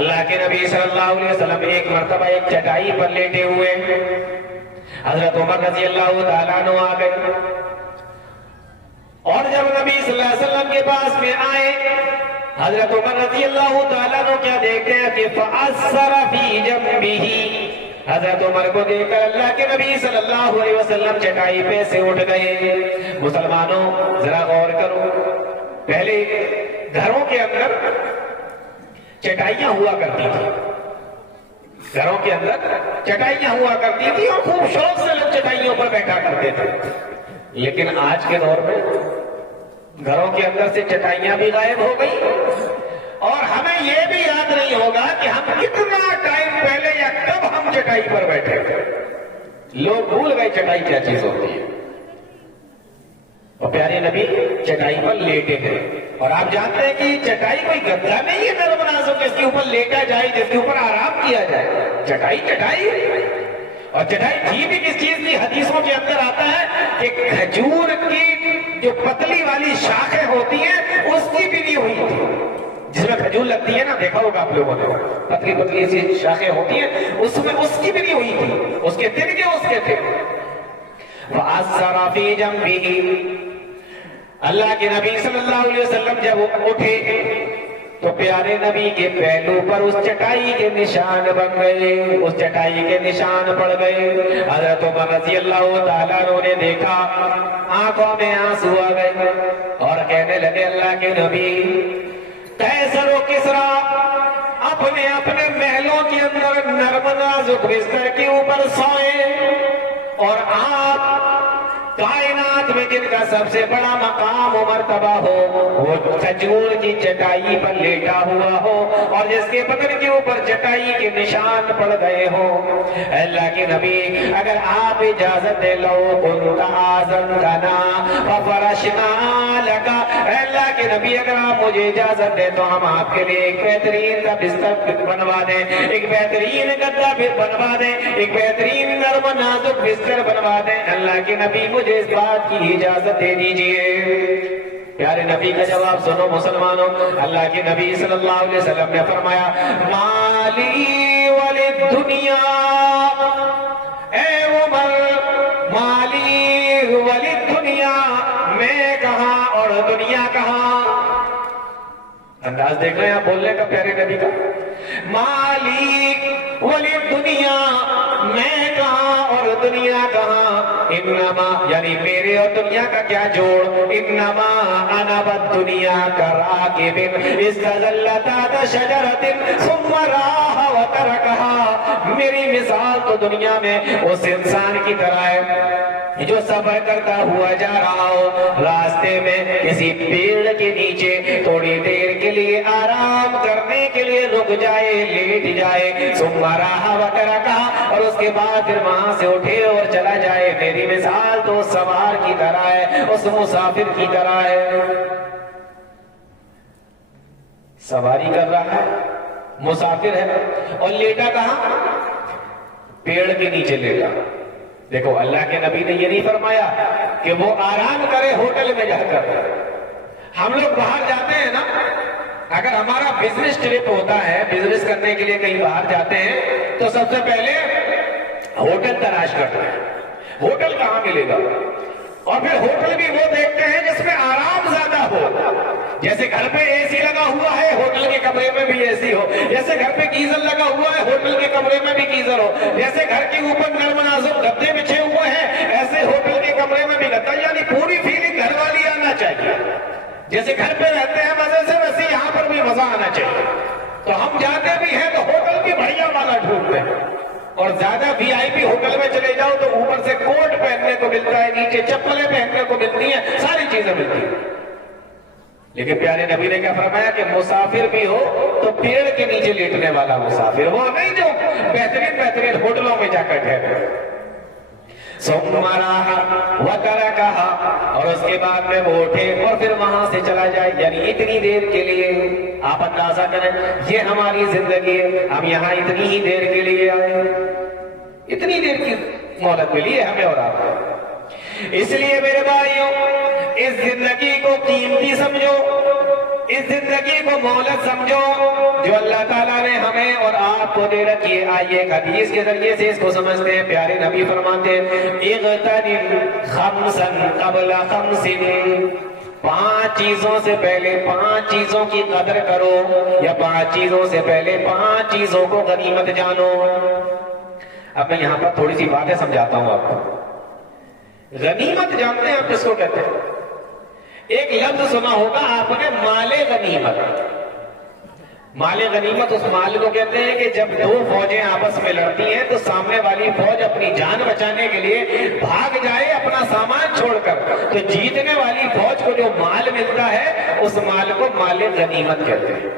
اللہ کے نبی صلی اللہ علیہ وسلم ایک مرتبہ ایک چٹائی پر لیٹے ہوئے، حضرت عمر رضی اللہ تعالیٰ عنہ آ گئے، اور جب نبی صلی اللہ علیہ وسلم کے پاس میں آئے، حضرت عمر رضی اللہ تعالیٰ عنہ کیا دیکھتے ہیں کہ فَأَثَّرَ فِي جَنْبِهِ، حضرت عمر کو دیکھ کر اللہ کے نبی صلی اللہ علیہ وسلم چٹائی پہ سے اٹھ گئے۔ مسلمانوں ذرا غور کرو، پہلے گھروں کے اندر چٹائیاں ہوا کرتی تھی، گھروں کے اندر چٹائیاں ہوا کرتی تھی اور خوب شوق سے لوگ چٹائیوں پر بیٹھا کرتے تھے، لیکن آج کے دور میں گھروں کے اندر سے چٹائیاں بھی غائب ہو گئی، اور ہمیں یہ بھی یاد نہیں ہوگا کہ ہم کتنا ٹائم پہلے یا کب ہم چٹائی پر بیٹھے تھے۔ لوگ بھول گئے چٹائی کیا چیز ہوتی ہے، اور پیارے نبی چٹائی پر لیٹے ہیں، اور آپ جانتے ہیں کہ چٹائی کوئی گدا نہیں ہے نرم نازک جس کے اوپر لیٹا جائے، جس کے اوپر آرام کیا جائے۔ چٹائی چٹائی، اور چٹائی تھی بھی کس چیز کی؟ حدیثوں کے اندر آتا ہے کہ کھجور کی جو پتلی والی شاخیں ہوتی ہیں اس کی بنی ہوئی تھی، جس میں کھجور لگتی ہے نا، دیکھا ہوگا آپ لوگوں نے، پتلی پتلی سی شاخیں ہوتی ہیں، اس میں اس کی بنی ہوئی تھی، اس کے تنکے اس کے تھے۔ وَأَثَّرَ فِي جَنْبِهِ، اللہ کے نبی صلی اللہ علیہ وسلم جب اٹھے تو پیارے نبی کے پہلو پر اس چٹائی کے نشان بن گئے، اس چٹائی کے نشان پڑ گئے۔ حضرت عمر رضی اللہ تعالیٰ عنہ نے دیکھا، آنکھوں میں آنسو آ گئے اور کہنے لگے اللہ کے نبی، قیصر و کسریٰ اپنے اپنے محلوں کے اندر نرم نازک بستر کے اوپر سوئے، اور آپ کائنات میں جن کا سب سے بڑا مقام و مرتبہ ہو وہ کھجور کی چٹائی پر لیٹا ہوا ہو، اور جس کے بدن کے اوپر چٹائی کے نشان پڑ گئے ہو۔ اللہ کے نبی اگر آپ اجازت دے لو كنت آذنتنا ففرشنا لك، اللہ کے نبی اگر آپ مجھے اجازت دیں تو ہم آپ کے لیے ایک بہترین کا بستر بنوا دیں، ایک بہترین گدا بنوا دیں، ایک بہترین نرم نازک بستر بنوا دیں۔ اللہ کے نبی مجھے اس بات کی اجازت دے دیجئے۔ پیارے نبی کا جواب سنو مسلمانوں، اللہ کے نبی صلی اللہ علیہ وسلم نے فرمایا مالی وللدنیا، اے عمر مالی وللدنیا، میں کہاں اور دنیا کہاں؟ انداز دیکھ رہے ہیں آپ بولنے کا پیارے نبی کا، مالی وللدنیا، میں کہاں اور دنیا کہاں؟ انما یعنی میرے اور دنیا کا کیا جوڑ؟ انما انا بالدنیا کراکب استظل تحت شجرۃ ثم راح وترکها، میری مثال تو دنیا میں اس انسان کی طرح ہے جو سفر کرتا ہوا جا رہا ہو، راستے میں کسی پیڑ کے نیچے تھوڑی دیر کے لیے آرام کرنے کے لیے رک جائے، لیٹ جائے، ثم راح وترکها، اور اس کے بعد پھر وہاں سے اٹھے اور چلا جائے۔ میری مثال تو سوار کی طرح ہے، اس مسافر کی طرح ہے، سواری کر رہا ہے، مسافر ہے، اور لیٹا کہاں؟ پیڑ کے نیچے لیٹا۔ دیکھو اللہ کے نبی نے یہ نہیں فرمایا کہ وہ آرام کرے ہوٹل میں جا کر۔ ہم لوگ باہر جاتے ہیں نا، اگر ہمارا بزنس ٹرپ ہوتا ہے، بزنس کرنے کے لیے کہیں باہر جاتے ہیں تو سب سے پہلے ہوٹل تلاش کرتے ہیں، ہوٹل کہاں ملے گا، اور پھر ہوٹل بھی وہ دیکھتے ہیں جس میں آرام زیادہ ہو، جیسے گھر پہ اے سی لگا ہوا ہے ہوٹل کے کمرے میں بھی اے سی ہو، جیسے گھر پہ گیزر لگا ہوا ہے ہوٹل کے کمرے میں بھی گیزر ہو، جیسے گھر کے اوپر نرم نازک گدے بچھے ہوئے ہیں ایسے ہوٹل کے کمرے میں بھی گدا، یعنی پوری فیلنگ گھر والی آنا چاہیے، جیسے گھر پہ رہتے ہیں مزے سے ویسے یہاں پر بھی مزہ آنا چاہیے۔ تو ہم جاتے بھی ہیں تو ہوٹل بھی بڑھیا والا ڈھونڈتے ہیں، اور زیادہ وی آئی پی ہوٹل میں چلے جاؤ تو اوپر سے کوٹ پہننے کو ملتا ہے، نیچے چپلیں پہننے کو ملتی ہیں، ساری چیزیں ملتی ہیں۔ لیکن پیارے نبی نے کیا فرمایا کہ مسافر بھی ہو تو پیڑ کے نیچے لیٹنے والا مسافر، وہ نہیں جو بہترین بہترین ہوٹلوں میں جا کر ٹھہرے۔ ثم راح وترکها، اور اس کے بعد میں وہ اٹھے اور پھر وہاں سے چلا جائے، یعنی اتنی دیر کے لیے آپ اندازہ کریں یہ ہماری زندگی ہے، ہم یہاں اتنی ہی دیر کے لیے آئے، اتنی دیر کی مہلت ملی ہے ہمیں اور آپ کو۔ اس لیے میرے بھائیوں اس زندگی کو قیمتی سمجھو، اس زندگی کو مہلت سمجھو جو اللہ تعالیٰ نے ہمیں اور آپ کو دے رکھی ہے. آئیے ایک حدیث کے ذریعے سے اس کو سمجھتے ہیں. پیارے نبی فرماتے ہیں اغتنم خمسا قبل خمس، 5 چیزوں سے پہلے 5 چیزوں کی قدر کرو، یا 5 چیزوں سے پہلے 5 چیزوں کو غنیمت جانو. اب میں یہاں پر تھوڑی سی باتیں سمجھاتا ہوں آپ کو. غنیمت جانتے ہیں آپ کس کو کہتے ہیں؟ ایک لفظ سنا ہوگا آپ نے، مال غنیمت. مال غنیمت اس مال کو کہتے ہیں کہ جب 2 فوجیں آپس میں لڑتی ہیں تو سامنے والی فوج اپنی جان بچانے کے لیے بھاگ جائے اپنا سامان چھوڑ کر، تو جیتنے والی فوج کو جو مال ملتا ہے اس مال کو مال غنیمت کہتے ہیں.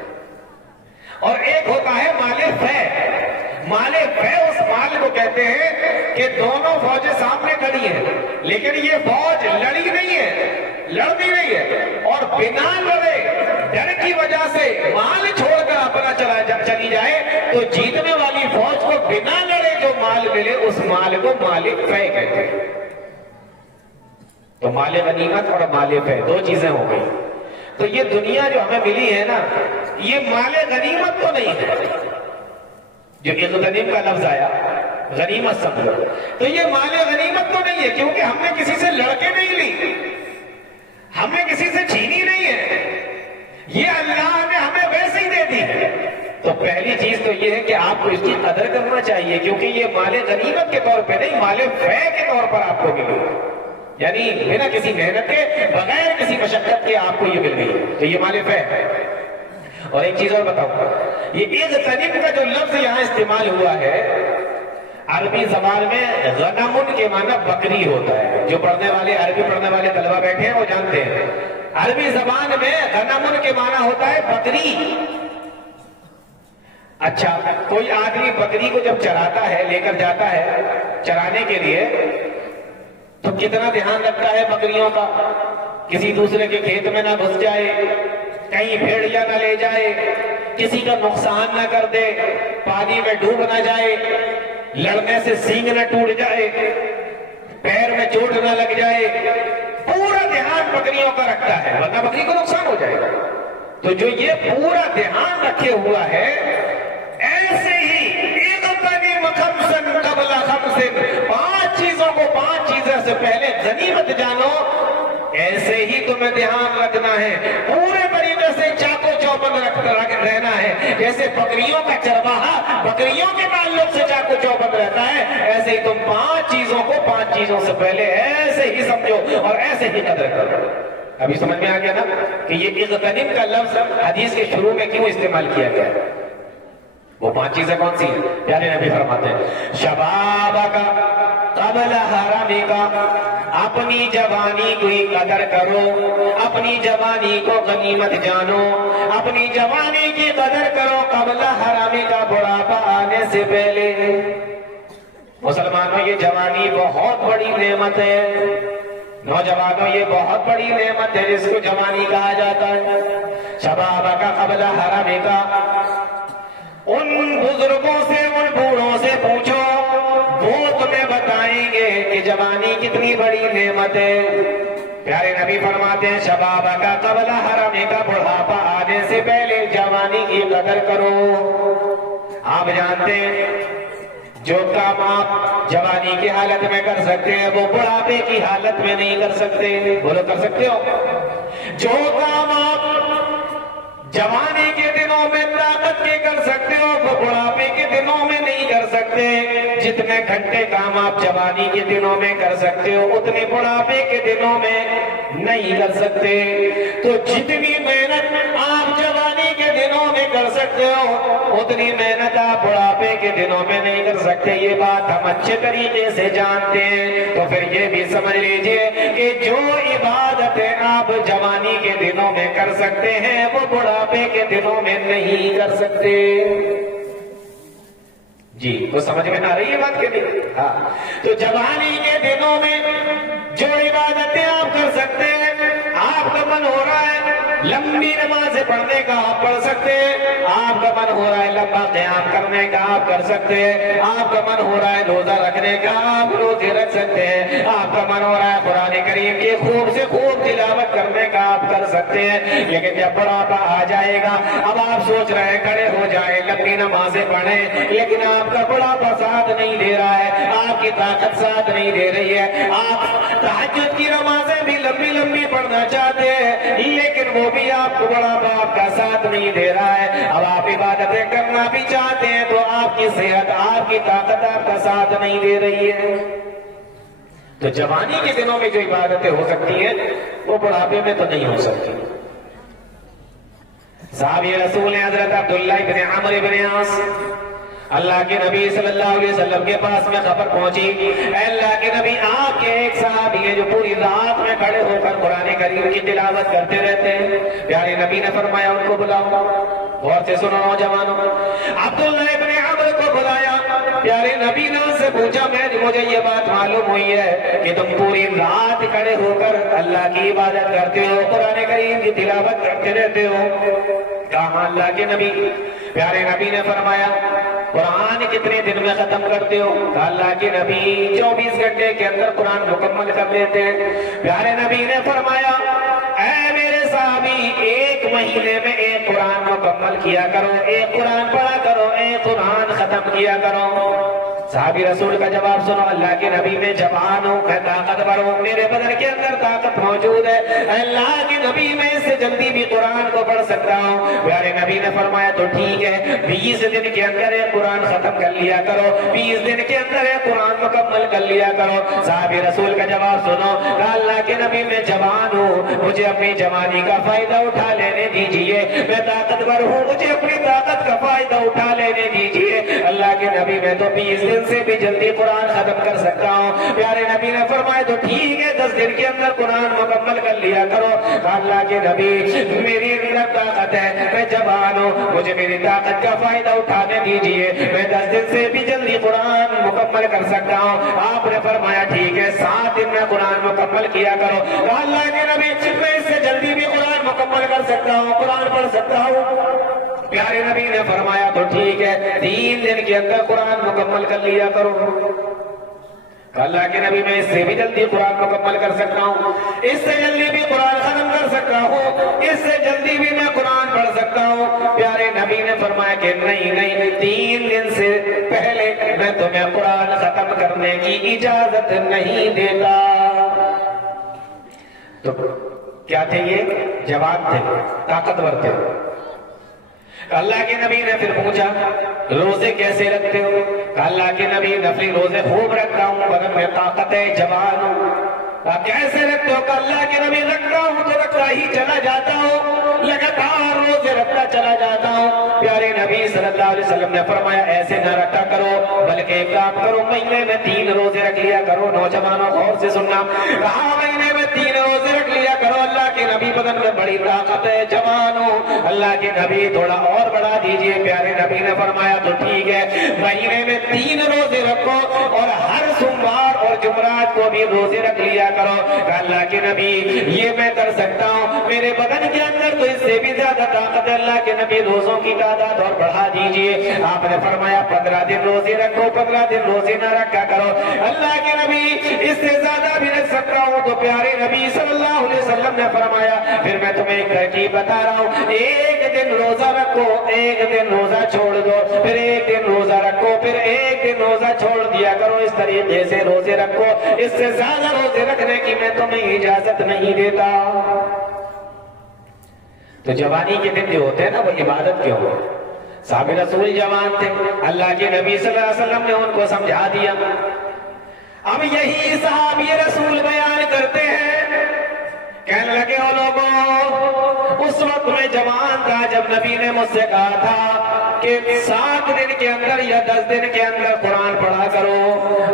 اور ایک ہوتا ہے مال فے. مال فے اس مال کو کہتے ہیں کہ دونوں فوجیں سامنے کھڑی ہیں لیکن یہ فوج لڑی نہیں ہے، لڑتی نہیں ہے، اور بنا لڑے ڈر کی وجہ سے مال چھوڑ کر اپنا چلی جائے تو جیتنے والی فوج کو بنا لڑے جو مال ملے اس مال کو مال فے کہتے ہیں. تو مال غنیمت اور مال فے 2 چیزیں ہو گئی. تو یہ دنیا جو ہمیں ملی ہے نا، یہ مال غنیمت تو نہیں ہے. جو اغتنم کا لفظ آیا غنیمت سمجھو، تو یہ مال غنیمت تو نہیں ہے، کیونکہ ہم نے کسی سے لڑ کے نہیں لی، ہم نے کسی سے چھینی نہیں ہے، یہ اللہ نے ہمیں ویسے ہی دے دی ہے. تو پہلی چیز تو یہ ہے کہ آپ کو اس کی قدر کرنا چاہیے، کیونکہ یہ مال غنیمت کے طور پہ نہیں، مال فے کے طور پر آپ کو ملی، یعنی بنا کسی محنت کے، بغیر کسی مشقت کے آپ کو یہ مل گئی، تو یہ مال فے ہے. اور ایک چیز اور بتاؤں، یہ اغتنم کا جو لفظ یہاں استعمال ہوا ہے عربی زبان میں غنمن کے معنی بکری ہوتا ہے. جو پڑھنے والے عربی پڑھنے والے طلبہ بیٹھے ہیں وہ جانتے ہیں عربی زبان میں غنمن کے معنی ہوتا ہے بکری. اچھا، کوئی آدمی بکری کو جب چراتا ہے، لے کر جاتا ہے چرانے کے لیے، تو کتنا دھیان رکھتا ہے بکریوں کا، کسی دوسرے کے کھیت میں نہ گھس جائے، کہیں بھیڑیا نہ لے جائے، کسی کا نقصان نہ کر دے، پانی میں ڈوب نہ جائے، لڑنے سے سینگ نہ ٹوٹ جائے، پیر میں چوٹ نہ لگ جائے. پورا دھیان بکریوں کا رکھتا ہے، ورنہ بکری کو نقصان ہو جائے گا. تو جو یہ پورا دھیان رکھے ہوا ہے، ایسے ہی اغتنم خمسا قبل خمس، 5 چیزوں کو 5 چیزوں سے پہلے غنیمت جانو. ایسے ہی تمہیں دھیان رکھنا ہے، پورے طریقے سے چاقو چوبند رہنا ہے. جیسے بکریوں کا چرواہا بکریوں کے تعلق سے چاقو چوبند رہتا ہے، ایسے ہی تم 5 چیزوں کو 5 چیزوں سے پہلے ایسے ہی سمجھو اور ایسے ہی قدر کرو. ابھی سمجھ میں آ گیا نا کہ یہ اغتنم کا لفظ حدیث کے شروع میں کیوں استعمال کیا گیا ہے؟ وہ 5 چیزیں کون سی ہیں؟ پیارے نبی فرماتے ہیں شبابک قبل حرمک، اپنی جوانی کی قدر کرو، اپنی جوانی کو غنیمت جانو، اپنی جوانی کی قدر کرو قبل حرمک، بڑھاپا آنے سے پہلے. مسلمانوں، یہ جوانی بہت بڑی نعمت ہے. نوجوانوں، یہ بہت بڑی نعمت ہے جس کو جوانی کہا جاتا ہے. شبابک قبل حرمک، ان بزرگوں سے، ان بوڑھوں سے پوچھو، وہ تمہیں بتائیں گے کہ جوانی کتنی بڑی نعمت ہے. پیارے نبی فرماتے ہیں شبابک قبل حرمک، بڑھاپا آنے سے پہلے جوانی کی قدر کرو. آپ جانتے ہیں جو کام آپ جوانی کی حالت میں کر سکتے ہیں وہ بڑھاپے کی حالت میں نہیں کر سکتے. بولو، کر سکتے ہو؟ جو کام آپ جوانی کے دنوں میں طاقت کے کر سکتے ہو وہ بڑھاپے کے دنوں میں نہیں کر سکتے. جتنے گھنٹے کام آپ جوانی کے دنوں میں کر سکتے ہو اتنے بڑھاپے کے دنوں میں نہیں کر سکتے. تو جتنی محنت آپ جوانی کے دنوں میں کر سکتے ہو اتنی محنت آپ بڑھاپے کے دنوں میں نہیں کر سکتے. یہ بات ہم اچھے طریقے سے جانتے ہیں. تو پھر یہ بھی سمجھ لیجئے کہ جو عبادتیں آپ جوانی کے دنوں میں کر سکتے ہیں وہ بڑھاپے کے دنوں میں نہیں کر سکتے. جی، وہ سمجھ میں نہ رہی ہے بات کے نہیں؟ ہاں. تو جوانی کے دنوں میں جو عبادتیں آپ کر سکتے ہیں، آپ کا من ہو رہا ہے لمبی نمازیں پڑھنے کا آپ پڑھ سکتے ہیں، آپ کا من ہو رہا ہے لمبا قیام کرنے کا آپ کر سکتے ہیں، آپ کا من ہو رہا ہے روزہ رکھنے کا آپ روزے رکھ سکتے ہیں، آپ کا من ہو رہا ہے قرآن کریم کی خوب سے خوب تلاوت کرنے کا آپ کر سکتے ہیں۔ لیکن جب بڑھاپا آ جائے گا، اب آپ سوچ رہے ہیں کھڑے ہو جائیں لمبی نمازیں پڑھیں، لیکن آپ کا بڑھاپا ساتھ نہیں دے رہا ہے، آپ کی طاقت ساتھ نہیں دے رہی ہے، آپ تہجد کی نمازیں بھی لمبی لمبی پڑھنا چاہتے ہیں لیکن وہ بھی آپ کو بڑھاپا آپ کا ساتھ نہیں دے رہا ہے، اب آپ عبادتیں کرنا بھی چاہتے ہیں تو آپ کی صحت آپ کی طاقت آپ کا ساتھ نہیں دے رہی ہے۔ تو جوانی کے دنوں میں جو عبادتیں ہو سکتی ہیں وہ بڑھاپے میں تو نہیں ہو سکتی۔ صحابی رسول حضرت عبداللہ ابن عمرو ابن عاص، اللہ کے نبی صلی اللہ علیہ وسلم کے پاس میں خبر پہنچی، اے اللہ کے نبی آپ کے ایک صحابی ہیں جو پوری رات میں کھڑے ہو کر قرآن کریم کی تلاوت کرتے رہتے ہیں۔ پیارے نبی نے فرمایا ان کو بلاؤ، غور سے سنو نوجوانوں، عبداللہ ابن عمرو کو بلایا، پیارے نبی نے ان سے پوچھا مجھے یہ بات معلوم ہوئی ہے کہ تم پوری رات کھڑے ہو کر اللہ کی عبادت کرتے ہو، قرآن کریم کی تلاوت کرتے رہتے ہو؟ کہا اللہ کے نبی، پیارے نبی نے فرمایا قرآن کتنے دن میں ختم کرتے ہو؟ کہا اللہ کے نبی 24 گھنٹے کے اندر قرآن مکمل کر لیتے ہیں۔ پیارے نبی نے فرمایا اے میرے صحابی ایک مہینے میں ایک قرآن مکمل کیا کرو، ایک قرآن پڑھا کرو، ایک قرآن ختم کیا کرو۔ صحابی رسول کا جواب سنو، اللہ کے نبی میں جوان ہوں، میں طاقتور ہوں، میرے بدن کے اندر طاقت موجود ہے، اللہ کے نبی میں اس سے جلدی بھی قرآن کو پڑھ سکتا ہوں۔ پیارے نبی نے فرمایا تو ٹھیک ہے 20 دن کے اندر ایک قرآن ختم کر لیا کرو، 20 دن کے اندر ایک قرآن مکمل کر لیا کرو۔ صحابی رسول کا جواب سنو، کہا اللہ کے نبی میں جوان ہوں، مجھے اپنی جوانی کا فائدہ اٹھا لینے دیجئے، میں طاقتور ہوں، مجھے اپنی طاقت کا فائدہ اٹھا لینے دیجئے۔ اللہ کے نبی میں تو 20 دن سے بھی جلدی قرآن ختم کر سکتا ہوں۔ پیارے نبی نے فرمایا تو ٹھیک ہے 10 دن کے اندر قرآن مکمل کر لیا کرو۔ اللہ کے نبی میری اندر طاقت ہے، میں جوان ہوں، مجھے میری طاقت کا فائدہ اٹھانے دیجئے، میں 10 دن سے بھی جلدی قرآن مکمل کر سکتا ہوں۔ آپ نے فرمایا ٹھیک ہے 7 دن میں قرآن مکمل کیا کرو۔ اللہ کے نبی میں اس سے جلدی بھی قرآن مکمل کر سکتا ہوں، قرآن پڑھ سکتا ہوں۔ پیارے نبی نے فرمایا تو ٹھیک ہے 3 دن کے اندر قرآن مکمل کر لیا کرو۔ اللہ کے نبی میں اس سے بھی جلدی قرآن مکمل کر سکتا ہوں، اس سے جلدی بھی قرآن ختم کر سکتا ہوں، اس سے جلدی بھی میں قرآن پڑھ سکتا ہوں۔ پیارے نبی نے فرمایا کہ نہیں 3 دن سے پہلے میں تمہیں قرآن ختم کرنے کی اجازت نہیں دیتا۔ تو کیا تھے یہ؟ جوان تھے، طاقتور تھے۔ اللہ کے نبی نے پھر پوچھا روزے کیسے رکھتے ہو؟ اللہ کے نبی نفلی روزے خوب رکھتا ہوں، بدن میں طاقت ہے، جوان ہوں۔ کیسے رکھتے ہو؟ کہ اللہ کے نبی رکھتا ہوں تو رکھتا ہی چلا جاتا ہوں، لگاتار روزے رکھتا چلا جاتا ہوں۔ پیارے نبی صلی اللہ علیہ وسلم نے فرمایا ایسے نہ رکھا کرو، بلکہ ایک کام کرو مہینے میں 3 روزے رکھ لیا کرو۔ نوجوانوں غور سے سننا، کہا مہینے میں 3 روزے رکھ لیا کرو۔ اللہ کے نبی بدن میں بڑی طاقت ہے، جوان ہوں، اللہ کے نبی تھوڑا اور بڑھا دیجئے۔ پیارے نبی نے فرمایا تو ٹھیک ہے مہینے میں 3 روزے رکھو اور ہر سوموار اور جمعرات کو بھی روزے رکھ لیا کرو۔ اللہ کے نبی یہ میں کر سکتا ہوں، میرے بدن کے اندر تو اس سے بھی زیادہ طاقت ہے، اللہ کے نبی روزوں کی تعداد اور بڑھا دیجئے۔ آپ نے فرمایا 15 دن روزے رکھو، 15 دن روزے نہ رکھا کرو۔ اللہ کے نبی اس سے زیادہ بھی رکھ سکتا ہوں، تو پیارے نبی صلی اللہ علیہ وسلم نے فرمایا پھر میں تمہیں ایک ترکیب بتا رہا ہوں، ایک دن روزہ رکھو، ایک دن روزہ چھوڑ دو، پھر ایک دن روزہ رکھو، پھر ایک دن روزہ چھوڑ دیا کرو۔ اس طریقے سے روزے رکھو، اس سے زیادہ روزے رکھنے کی میں تمہیں اجازت نہیں دیتا۔ تو جوانی کے دن جو ہوتے ہیں نا وہ عبادت کے ہو۔ صحابہ رسول جوان تھے، اللہ کے نبی صلی اللہ علیہ وسلم نے ان کو سمجھا دیا۔ اب یہی صحابی رسول بیان کرتے ہیں، کہنے لگے او لوگوں اس وقت میں جوان تھا جب نبی نے مجھ سے کہا تھا کہ 7 دن کے اندر یا 10 دن کے اندر قرآن پڑھا کرو،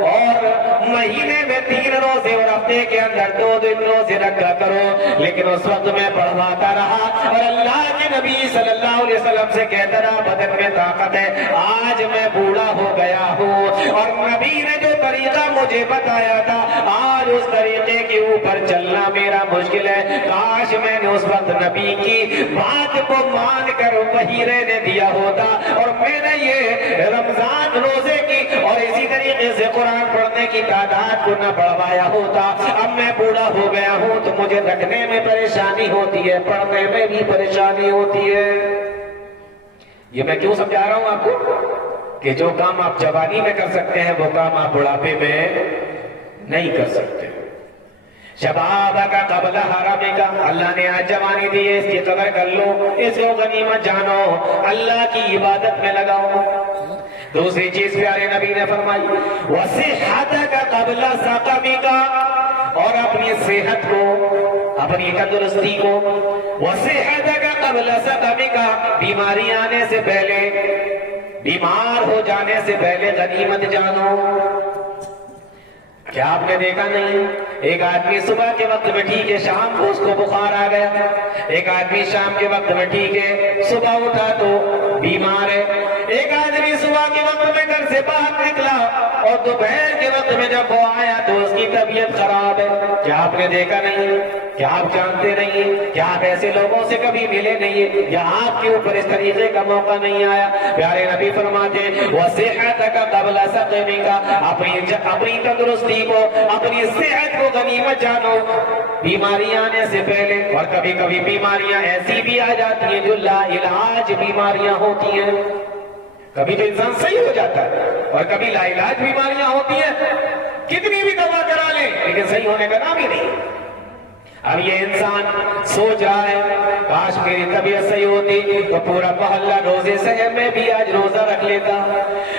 اور مہینے میں 3 روزے اور ہفتے کے اندر 2 دن روزے رکھا کرو. لیکن اس وقت میں پڑھواتا رہا اور اللہ کے نبی صلی اللہ علیہ وسلم سے کہتا رہا بدن میں طاقت ہے. آج میں بوڑھا ہو گیا ہوں اور نبی نے جو طریقہ مجھے بتایا تھا آج اس طریقے کے اوپر چلنا میرا مشکل ہے. کاش میں نے اس وقت نبی کی بات کو مان کر وہی رہنے دیا ہوتا اور میں نے یہ رمضان روزے کی اور اسی طریقے سے قرآن پڑھنے کی تعداد کو نہ بڑھوایا ہوتا. اب میں بوڑھا ہو گیا ہوں تو مجھے رکھنے میں پریشانی ہوتی ہے, پڑھنے میں بھی پریشانی ہوتی ہے. یہ میں کیوں سمجھا رہا ہوں آپ کو کہ جو کام آپ جوانی میں کر سکتے ہیں وہ کام آپ بڑھاپے میں نہیں کر سکتے. شباب کا قبل حرام کا, اللہ نے آج جوانی دی ہے, اس کی قدر کر لو, اس کو غنیمت جانو, اللہ کی عبادت میں لگاؤ. دوسری چیز پیارے نبی نے فرمائی وصحتک قبل سقمک, اور اپنی صحت کو, اپنی تندرستی کو, وصحتک قبل سقمک, بیماری آنے سے پہلے, بیمار ہو جانے سے پہلے غنیمت جانو. کیا آپ نے دیکھا نہیں, ایک آدمی صبح کے وقت میں ٹھیک ہے, شام کو اس کو بخار آ گیا. ایک آدمی شام کے وقت میں ٹھیک ہے, صبح اٹھا تو بیمار ہے. ایک آدمی صبح کے وقت میں گھر سے باہر نکلا اور دوپہر کے وقت میں جب وہ آیا تو اس کی طبیعت خراب ہے. کیا آپ نے دیکھا نہیں, کیا آپ جانتے نہیں, کیا آپ ایسے لوگوں سے کبھی ملے نہیں, یا آپ کے اوپر اس طریقے کا موقع نہیں آیا؟ پیارے نبی فرماتے وصحتک قبل سقمک, اپنی تندرستی کو, اپنی صحت کو غنیمت جانو بیماری آنے سے پہلے. اور کبھی کبھی بیماریاں ایسی بھی آ جاتی ہیں جو لا علاج بیماریاں ہوتی ہیں. کبھی تو انسان صحیح ہو جاتا ہے اور کبھی لا علاج بیماریاں ہوتی ہیں, کتنی بھی دوا کرا لیں لیکن صحیح ہونے کا نام ہی نہیں. اب یہ انسان سوچ رہا ہے کاش میری طبیعت صحیح ہوتی تو پورا محلہ روزے سحر میں بھی آج روزہ رکھ لیتا.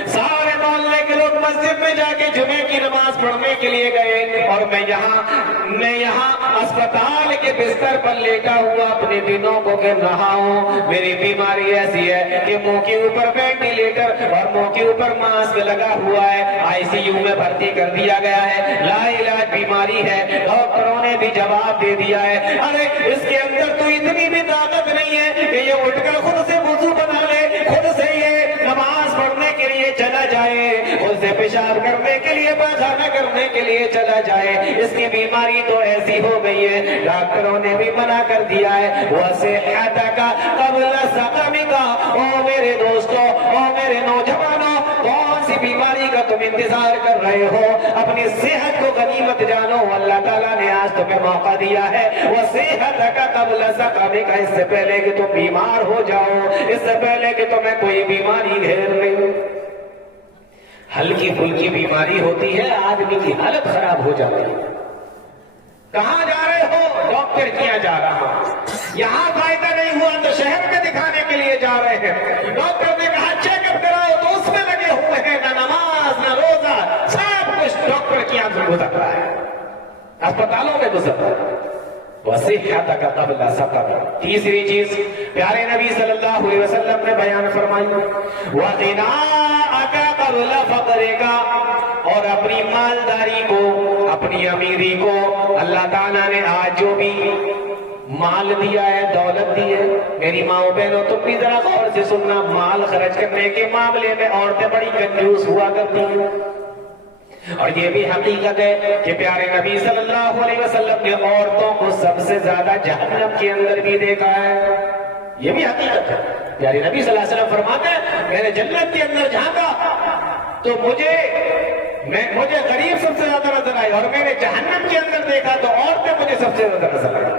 سارے محلے کے لوگ مسجد میں جا کے جمعے کی نماز پڑھنے کے لیے گئے اور میں یہاں اسپتال کے بستر پر لیٹا ہوا اپنے دنوں کو گر رہا ہوں. میری بیماری ایسی ہے کہ منہ کے اوپر وینٹیلیٹر اور منہ کے اوپر ماسک لگا ہوا ہے, ICU میں بھرتی کر دیا گیا ہے, لا علاج بیماری ہے. ڈاکٹروں نے بھی جواب دے دیا ہے ارے اس کے اندر تو اتنی بھی طاقت نہیں ہے کہ یہ اٹھ کر خود سے وضو بنا لے, خود سے یہ نماز پڑھنے کے لیے چلا جائے, خود سے پیشاب کرنے کے لیے, پاخانہ کرنے کے لیے چلا جائے. اس کی بیماری تو ایسی ہو گئی ہے ڈاکٹروں نے بھی منع کر دیا ہے. وصحتک قبل سقمک, او میرے دوستوں, او میرے نوجوانوں, کون سی بیماری کا تم انتظار کر رہے ہو؟ اپنی صحت کو غنیمت جانو. اللہ تعالیٰ نے آج تمہیں موقع دیا ہے وصحتک قبل سقمک, اس سے پہلے کہ تم بیمار ہو جاؤ, اس سے پہلے کہ تمہیں کوئی بیماری گھیر لے. ہلکی پھلکی بیماری ہوتی ہے, آدمی کی حالت خراب ہو جاتی ہے. کہاں جا رہے ہو؟ ڈاکٹر کیا جا رہا ہوں. یہاں فائدہ نہیں ہوا تو شہر میں دکھانے کے لیے جا رہے ہیں. ڈاکٹر نے کہا چیک اپ کراؤ تو اس میں لگے ہوئے ہیں, نہ نماز نہ روزہ, سب کچھ ڈاکٹر کی آنکھ میں گزر رہا ہے, اسپتالوں میں گزر رہا ہے. وصحتک قبل سقمک. تیسری چیز پیارے نبی صلی اللہ علیہ وسلم نے بیان فرمائی وغناک قبل فقرک, اور اپنی مالداری کو, اپنی امیری کو, اللہ تعالیٰ نے آج جو بھی مال دیا ہے, دولت دی ہے, میری ماں بہنوں تم بھی ذرا غور سے سننا, مال خرچ کرنے کے معاملے میں عورتیں بڑی کنجوس ہوا کرتی ہیں. اور یہ بھی حقیقت ہے کہ پیارے نبی صلی اللہ علیہ وسلم نے عورتوں کو سب سے زیادہ جہنم کے اندر بھی دیکھا ہے. یہ بھی حقیقت ہے. پیارے نبی صلی اللہ علیہ وسلم فرماتے ہیں میں نے جنت کے اندر جھانکا تو مجھے غریب سب سے زیادہ نظر آئی, اور میں نے جہنم کے اندر دیکھا تو عورتیں مجھے سب سے زیادہ نظر آئی.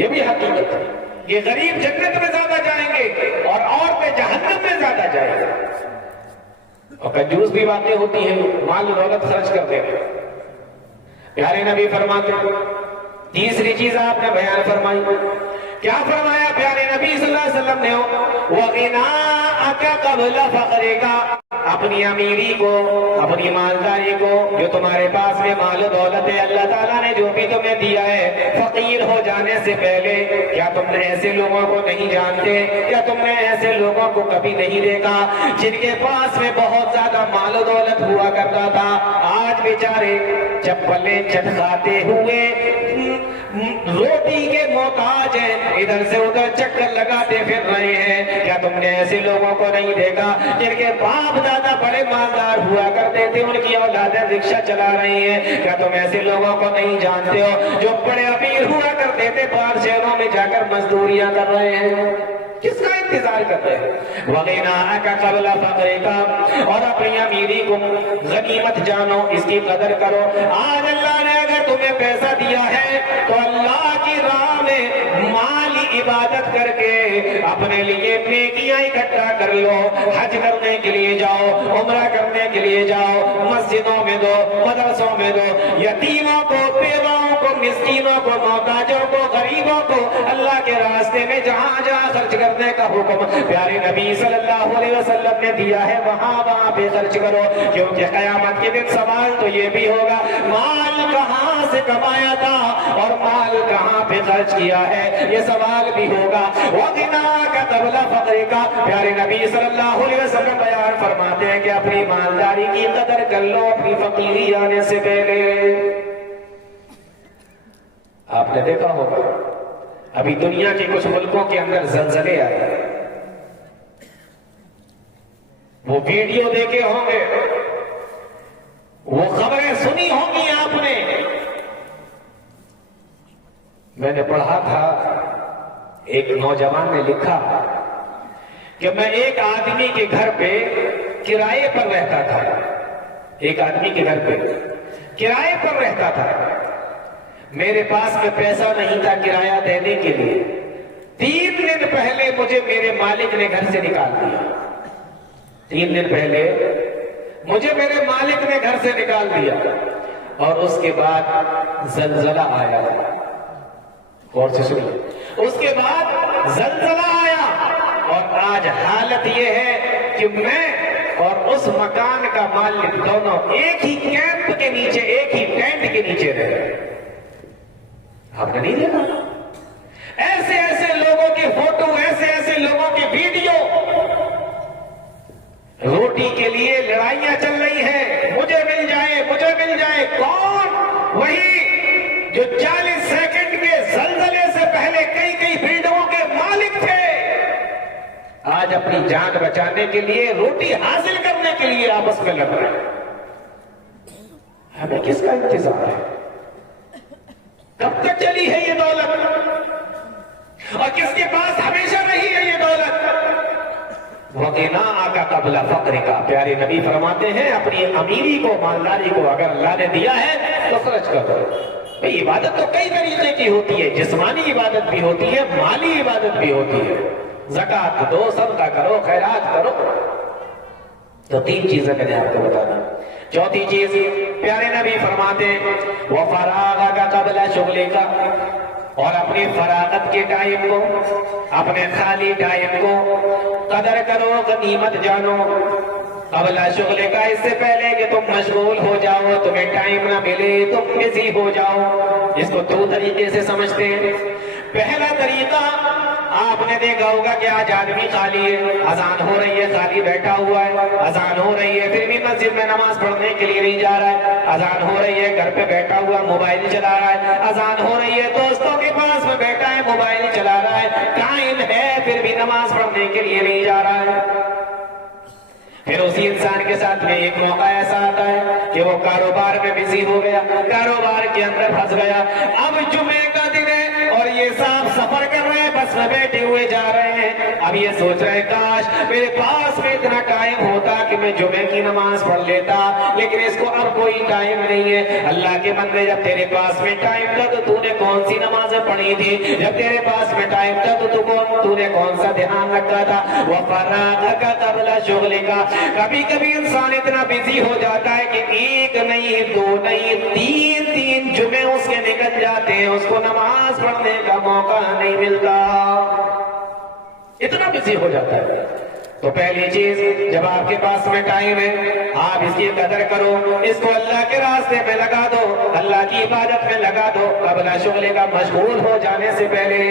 یہ بھی حقیقت ہے. یہ غریب جنت میں زیادہ جائیں گے اور عورتیں جہنم میں زیادہ جائیں گے. اور کنجوس بھی باتیں ہوتی ہیں, مال دولت خرچ کرتے ہیں. پیارے نبی فرماتے ہیں تیسری چیز آپ نے بیان فرمائی. کیا فرمایا پیارے نبی صلی اللہ علیہ وسلم نے وغناک قبل فقرک, اپنی امیری کو، اپنی مالداری کو، جو تمہارے پاس میں مال و دولت ہے، اللہ تعالیٰ نے جو بھی تمہیں دیا ہے، فقیر ہو جانے سے پہلے کیا تم نے ایسے لوگوں کو نہیں جانتے؟ کیا تم نے ایسے لوگوں کو کبھی نہیں دیکھا جن کے پاس میں بہت زیادہ مال و دولت ہوا کرتا تھا، آج بیچارے چپلیں چٹکاتے ہوئے روٹی کے محتاج ہیں، ادھر سے ادھر چکر لگاتے پھر رہے ہیں؟ کیا تم نے ایسے لوگوں کو نہیں دیکھا جن کے باپ دادا بڑے مالدار ہوا کرتے تھے، ان کی اولادیں رکشہ چلا رہی ہیں؟ کیا تم ایسے لوگوں کو نہیں جانتے ہو جو بڑے امیر ہوا کرتے تھے، باہر شہروں میں جا کر مزدوریاں کر رہے ہیں؟ کس کا انتظار کرتے ہیں؟ وَغِنَاءَكَ قَبْلَ فَقْرِكَ، اور اپنی امیری کو غنیمت جانو، اس کی قدر کرو۔ آج اللہ نے اگر تمہیں پیسہ دیا ہے تو اللہ کی راہ میں مالی عبادت کر کے اپنے لیے نیکیاں اکٹھا کر لو، حج کرنے کے لیے جاؤ، عمرہ کرنے کے لیے جاؤ، مسجدوں میں دو، مدرسوں میں دو، یتیموں کو، بیواؤں کو، مسکینوں کو، محتاجوں کو، غریبوں کو اللہ کے راستے میں جہاں جہاں خرچ کرنے کا حکم پیارے نبی صلی اللہ علیہ وسلم نے دیا ہے، وہاں وہاں پہ خرچ کرو، کیونکہ قیامت کے دن سوال تو یہ بھی ہوگا مال کہاں سے کمایا تھا اور مال کہاں پہ خرچ کیا ہے، یہ سوال بھی ہوگا۔ وَغِنَاءَكَ قَبْلَ فَقْرِكَ، پیارے نبی صلی اللہ علیہ وسلم بیان فرماتے ہیں کہ اپنی مالداری کی قدر کر لو اپنی فقیری آنے سے پہلے۔ آپ نے دیکھا ہوگا ابھی دنیا کے کچھ ملکوں کے اندر زلزلے آئے، وہ ویڈیو دیکھے ہوں گے، وہ خبریں سنی ہوں گی آپ نے۔ میں نے پڑھا تھا ایک نوجوان نے لکھا کہ میں ایک آدمی کے گھر پہ کرائے پر رہتا تھا، ایک آدمی کے گھر پہ کرائے پر رہتا تھا، میرے پاس میں پیسہ نہیں تھا کرایہ دینے کے لیے، 3 دن پہلے مجھے میرے مالک نے گھر سے نکال دیا، 3 دن پہلے مجھے میرے مالک نے گھر سے نکال دیا، اور اس کے بعد زلزلہ آیا، اور سے سنیے، اس کے بعد زلزلہ آیا، اور آج حالت یہ ہے کہ میں اور اس مکان کا مالک دونوں ایک ہی کیمپ کے نیچے، ایک ہی ٹینٹ کے نیچے رہ رہے ہیں۔ آپ نے نہیں دیکھا ایسے ایسے لوگوں کی فوٹو، ایسے ایسے لوگوں کی ویڈیو، روٹی کے لیے لڑائیاں چل رہی ہیں، مجھے مل جائے، مجھے مل جائے۔ کون؟ وہی جو 40 سیکنڈ کے زلزلے سے پہلے کئی کئی بلڈنگوں کے مالک تھے، آج اپنی جان بچانے کے لیے، روٹی حاصل کرنے کے لیے آپس میں لڑ رہے ہیں۔ ہمیں کس کا انتظار ہے؟ کب تک چلی ہے یہ دولت؟ اور کس کے پاس ہمیشہ رہی ہے یہ دولت؟ وَغِنَاءَكَ قَبْلَ فَقْرِكَ، پیارے نبی فرماتے ہیں اپنی امیری کو، مالداری کو اگر اللہ نے دیا ہے تو خرچ کرو۔ بھئی عبادت تو کئی طریقے کی ہوتی ہے، جسمانی عبادت بھی ہوتی ہے، مالی عبادت بھی ہوتی ہے، زکوٰۃ دو، صدقہ کرو، خیرات کرو۔ تو 3 چیزیں میں نے آپ کو بتا دی۔ چوتھی چیز پیارے نبی فرماتے ہیں وَفَرَاغَكَ قَبْلَ شُغْلِكَ، اور اپنی فراغت کے ٹائم کو، اپنے خالی ٹائم کو قدر کرو، غنیمت جانو۔ قبل شغل کا، اس سے پہلے کہ تم مشغول ہو جاؤ، تمہیں ٹائم نہ ملے، تم بزی ہو جاؤ۔ اس کو 2 طریقے سے سمجھتے ہیں۔ پہلا طریقہ آپ نے دیکھا ہوگا کہ آج آدمی خالی ہے، اذان ہو رہی ہے، خالی بیٹھا ہوا ہے، اذان ہو رہی ہے پھر بھی مسجد میں نماز پڑھنے کے لیے نہیں جا رہا ہے، اذان ہو رہی ہے گھر پہ بیٹھا ہوا موبائل چلا رہا ہے، اذان ہو رہی ہے دوستوں کے پاس میں بیٹھا ہے موبائل چلا رہا ہے، ٹائم ہے پھر بھی نماز پڑھنے کے لیے نہیں جا رہا ہے۔ پھر اسی انسان کے ساتھ میں ایک موقع ایسا آتا ہے کہ وہ کاروبار میں بزی ہو گیا، کاروبار کے اندر پھنس گیا، اب جمعے کا دن ہے اور یہ صاحب سفر کر رہے ہیں، بس میں بیٹھے ہوئے جا رہے ہیں، اب یہ سوچ رہے ہیں کاش میرے پاس میں اتنا ٹائم ہوتا کہ میں جمعے کی نماز پڑھ لیتا، لیکن اس کو اب کوئی ٹائم نہیں ہے۔ اللہ کے بندے، جب تیرے پاس میں ٹائم تھا تو تو نے کون سی نمازیں پڑھی تھی؟ جب تیرے پاس میں ٹائم تھا تو نے کون سا دھیان رکھا تھا؟ وَفَرَاغَكَ قَبْلَ شُغْلِكَ۔ کبھی کبھی انسان اتنا بزی ہو جاتا ہے کہ 1 نہیں 2 نہیں 3 جمعے اس کے نکل جاتے ہیں، اس کو نماز پڑھنے کا موقع نہیں ملتا، اتنا بزی ہو جاتا ہے۔ تو پہلی چیز، جب آپ کے پاس میں ٹائم ہے آپ اس کی قدر کرو، اس کو اللہ کے راستے میں لگا دو، اللہ کی عبادت میں لگا دو قبل شغل کا مشغول ہو جانے سے پہلے۔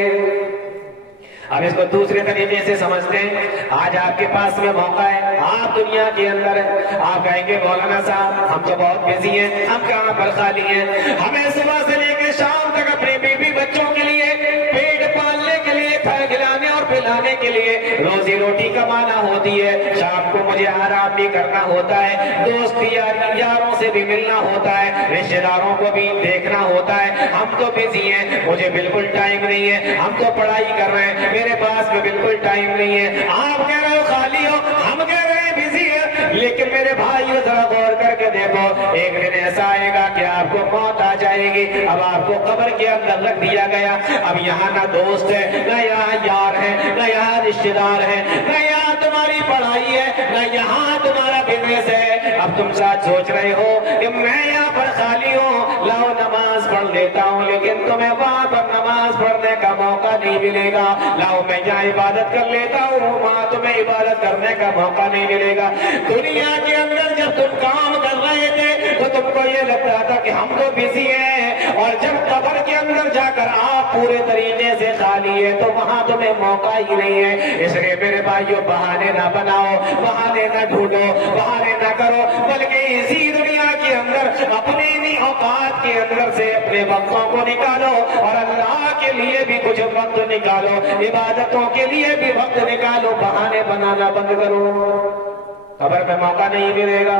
اب اس کو دوسرے طریقے سے سمجھتے ہیں، آج آپ کے پاس میں موقع ہے، آپ دنیا کے اندر ہیں، آپ کہیں گے مولانا صاحب ہم تو بہت بزی ہیں، ہم کہاں پر خالی ہیں، ہمیں صبح سے لے کے شام تک اپنے بیوی بچوں کے لیے، پیٹ پالنے کے لیے، کھلانے اور پلانے کے لیے روزی روٹی کمانا ہوتی ہے، شام کو مجھے آرام بھی کرنا ہوتا ہے، دوست یاروں سے بھی ملنا ہوتا ہے، رشتے داروں کو بھی دیکھنا ہوتا ہے، ہم تو بزی ہیں، مجھے بالکل ٹائم نہیں ہے، ہم تو پڑھائی کر رہے ہیں، میرے پاس میں بالکل ٹائم نہیں ہے۔ آپ کہہ رہے ہو خالی ہو، ہم کہہ رہے ہیں بزی ہے، لیکن میرے بھائیو ذرا غور کر کے دیکھو، ایک دن ایسا آئے گا کہ آپ کو موت آ جائے گی، اب آپ کو قبر کے اندر رکھ دیا گیا، اب یہاں نہ دوست ہے، نہ یہاں یار ہے، نہ یہاں رشتے دار ہے، نہ یہاں تمہاری پڑھائی ہے، نہ یہاں تمہارا بزنس ہے۔ اب تم ساتھ سوچ رہے ہو کہ میں یہاں پر خالی ہوں، لاؤ نماز پڑھ لیتا ہوں، لیکن تمہیں وہاں پر نماز پڑھنے کا موقع نہیں ملے گا، لاؤ میں یہاں عبادت کر لیتا ہوں، وہاں تمہیں عبادت کرنے کا موقع نہیں ملے گا۔ دنیا کے اندر جب تم کام کر رہے تھے تو تم کو یہ لگتا تھا کہ ہم تو بزی ہیں، اور جب قبر کے اندر جا کر آپ پورے طریقے سے خالی ہے تو وہاں تمہیں موقع ہی نہیں ہے۔ اس لیے میرے بھائیو بہانے نہ بناؤ، بہانے نہ ڈھونڈو، بہانے نہ کرو، بلکہ اسی دنیا کے اندر اپنے اوقات کے اندر سے اپنے وقتوں کو نکالو، اور اللہ کے لیے بھی کچھ وقت نکالو، عبادتوں کے لیے بھی وقت نکالو، بہانے بنانا بند کرو۔ قبر میں موقع نہیں ملے گا،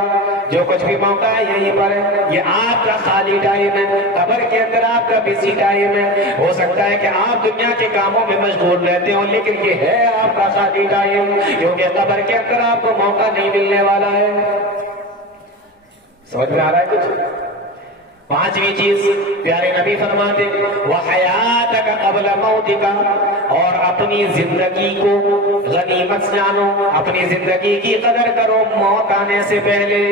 جو کچھ بھی موقع ہے یہیں پر ہے، یہ آپ کا خالی ٹائم ہے، قبر کے اندر آپ کا بزی ٹائم ہے۔ ہو سکتا ہے کہ آپ دنیا کے کاموں میں مشغول رہتے ہو، لیکن یہ ہے آپ کا خالی ٹائم، کیونکہ قبر کے اندر آپ کو موقع نہیں ملنے والا ہے۔ سمجھ میں آ رہا ہے کچھ؟ پانچویں چیز پیارے نبی فرماتے وَحَيَاتَكَ قَبْلَ مَوْتِكَ، اور اپنی زندگی کو غنیمت جانو، اپنی زندگی کی قدر کرو موت آنے سے پہلے،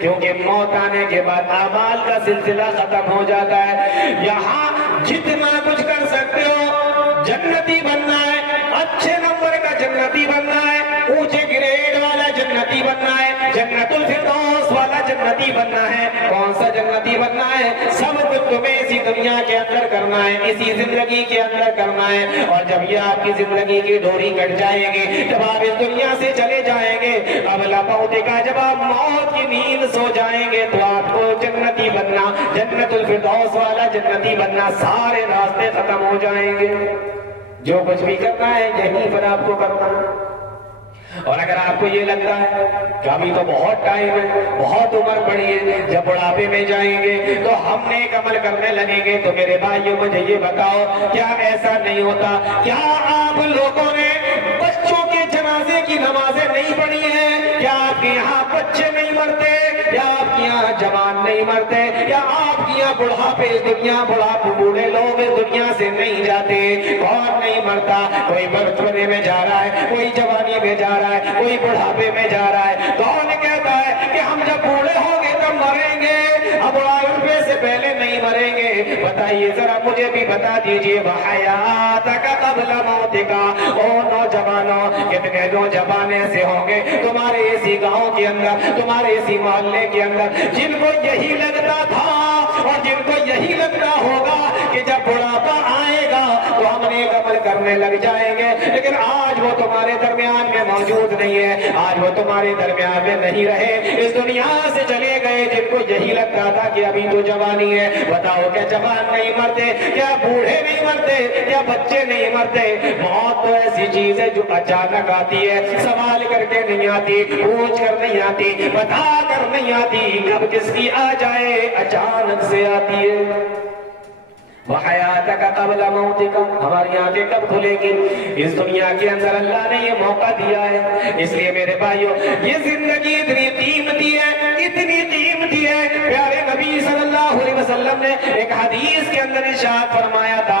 کیونکہ موت آنے کے بعد اعمال کا سلسلہ ختم ہو جاتا ہے۔ یہاں جتنا کچھ کر سکتے ہو، جنتی بننا ہے، اچھے نمبر کا جنتی بننا ہے، اونچے گریڈ والا جنتی بننا ہے، جنت الفردوس والا جنتی بننا ہے۔ کون سا جنتی بننا ہے؟ سب کچھ تمہیں اسی دنیا کے اندر کرنا ہے، اسی زندگی کے اندر کرنا ہے، اور جب یہ آپ کی زندگی کی ڈوری کٹ جائے گی، جب آپ اس دنیا سے چلے جائیں گے، قبل موت کا، جب آپ موت کی نیند سو جائیں گے تو آپ کو جنتی بننا، جنت الفردوس والا جنتی بننا، سارے راستے ختم ہو جائیں گے۔ جو کچھ بھی کرنا ہے یہیں پر آپ کو کرنا ہے۔ اور اگر آپ کو یہ لگتا ہے کہ ابھی تو بہت ٹائم ہے، بہت عمر پڑی ہے، جب بڑھاپے میں جائیں گے تو ہم نیک عمل کرنے لگیں گے، تو میرے بھائیوں مجھے یہ بتاؤ، کیا ایسا نہیں ہوتا؟ کیا آپ لوگوں نے بچوں کے جنازے کی نمازیں نہیں پڑھی ہیں؟ کیا آپ کے یہاں بچے نہیں مرتے؟ یا آپ کے یہاں جوان نہیں مرتے؟ یا آپ کے یہاں بڑھاپے اس دنیا، بوڑھے لوگ اس دنیا سے نہیں جاتے؟ کون نہیں مرتا؟ کوئی بچپنے میں جا رہا ہے، کوئی جوانی میں جا رہا ہے، کوئی بڑھاپے میں جا رہا ہے۔ کون کہتا ہے کہ ہم جب بوڑھے ہوں گے تب مریں گے، اب بڑھاپے سے پہلے نہیں مریں گے؟ بتائیے ذرا، مجھے بھی بتا دیجئے۔ وَحَيَاتَكَ قَبْلَ مَوْتِكَ، او نوجوانوں، کتنے نوجوان ایسے ہوں گے تمہارے اسی گاؤں کے اندر، تمہارے اسی محلے کے اندر، جن کو یہی لگتا تھا اور جن کو یہی لگتا ہوگا کہ جب بڑھاپا آئے گا تو ہم نیک عمل کرنے لگ جائیں گے، لیکن آج وہ تمہارے درمیان میں موجود نہیں ہے، آج وہ تمہارے درمیان میں نہیں رہے، اس دنیا سے چلے گئے، جن کو یہی لگتا تھا کہ ابھی تو جوانی ہے۔ بتاؤ، کیا جوان نہیں مرتے؟ کیا بوڑھے نہیں مرتے؟ کیا بچے نہیں مرتے؟ موت تو ایسی چیز ہے جو اچانک آتی ہے، سوال کر کے نہیں آتی، پوچھ کر نہیں آتی، بتا کر نہیں آتی، کب کس کی آ جائے اچانک سے آتی ہے۔ وَحَيَاتَكَ قَبْلَ مَوْتِكَ، ہماری آنکھیں کب کھلے گی؟ اس دنیا کے اندر اللہ نے یہ موقع دیا ہے، اس لیے میرے بھائیوں یہ زندگی اتنی قیمتی ہے، اتنی قیمتی ہے۔ پیارے نبی صلی اللہ علیہ وسلم نے ایک حدیث کے اندر ارشاد فرمایا تھا،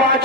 5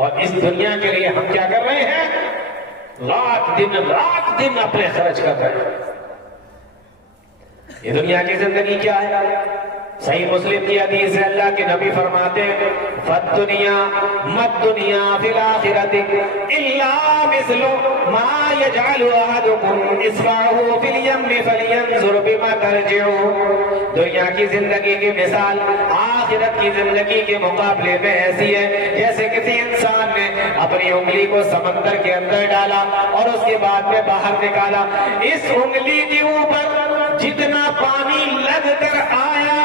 اور اس دنیا کے لیے ہم کیا کر رہے ہیں؟ رات دن اپنے خرچ کر رہے ہیں۔ یہ دنیا کی زندگی کیا ہے؟ صحیح مسلم کی حدیث ہے، اللہ کے نبی فرماتے ہیں فالدنیا مالدنیا فی الآخرۃ الا مثل ما یجعل احدکم اصبعہ فی الیم فلینظر بما ترجع۔ دنیا کی زندگی کی مثال آخرت کی زندگی کے مقابلے میں ایسی ہے جیسے کسی انسان نے اپنی انگلی کو سمندر کے اندر ڈالا اور اس کے بعد میں باہر نکالا، اس انگلی کے اوپر جتنا پانی لگ کر آیا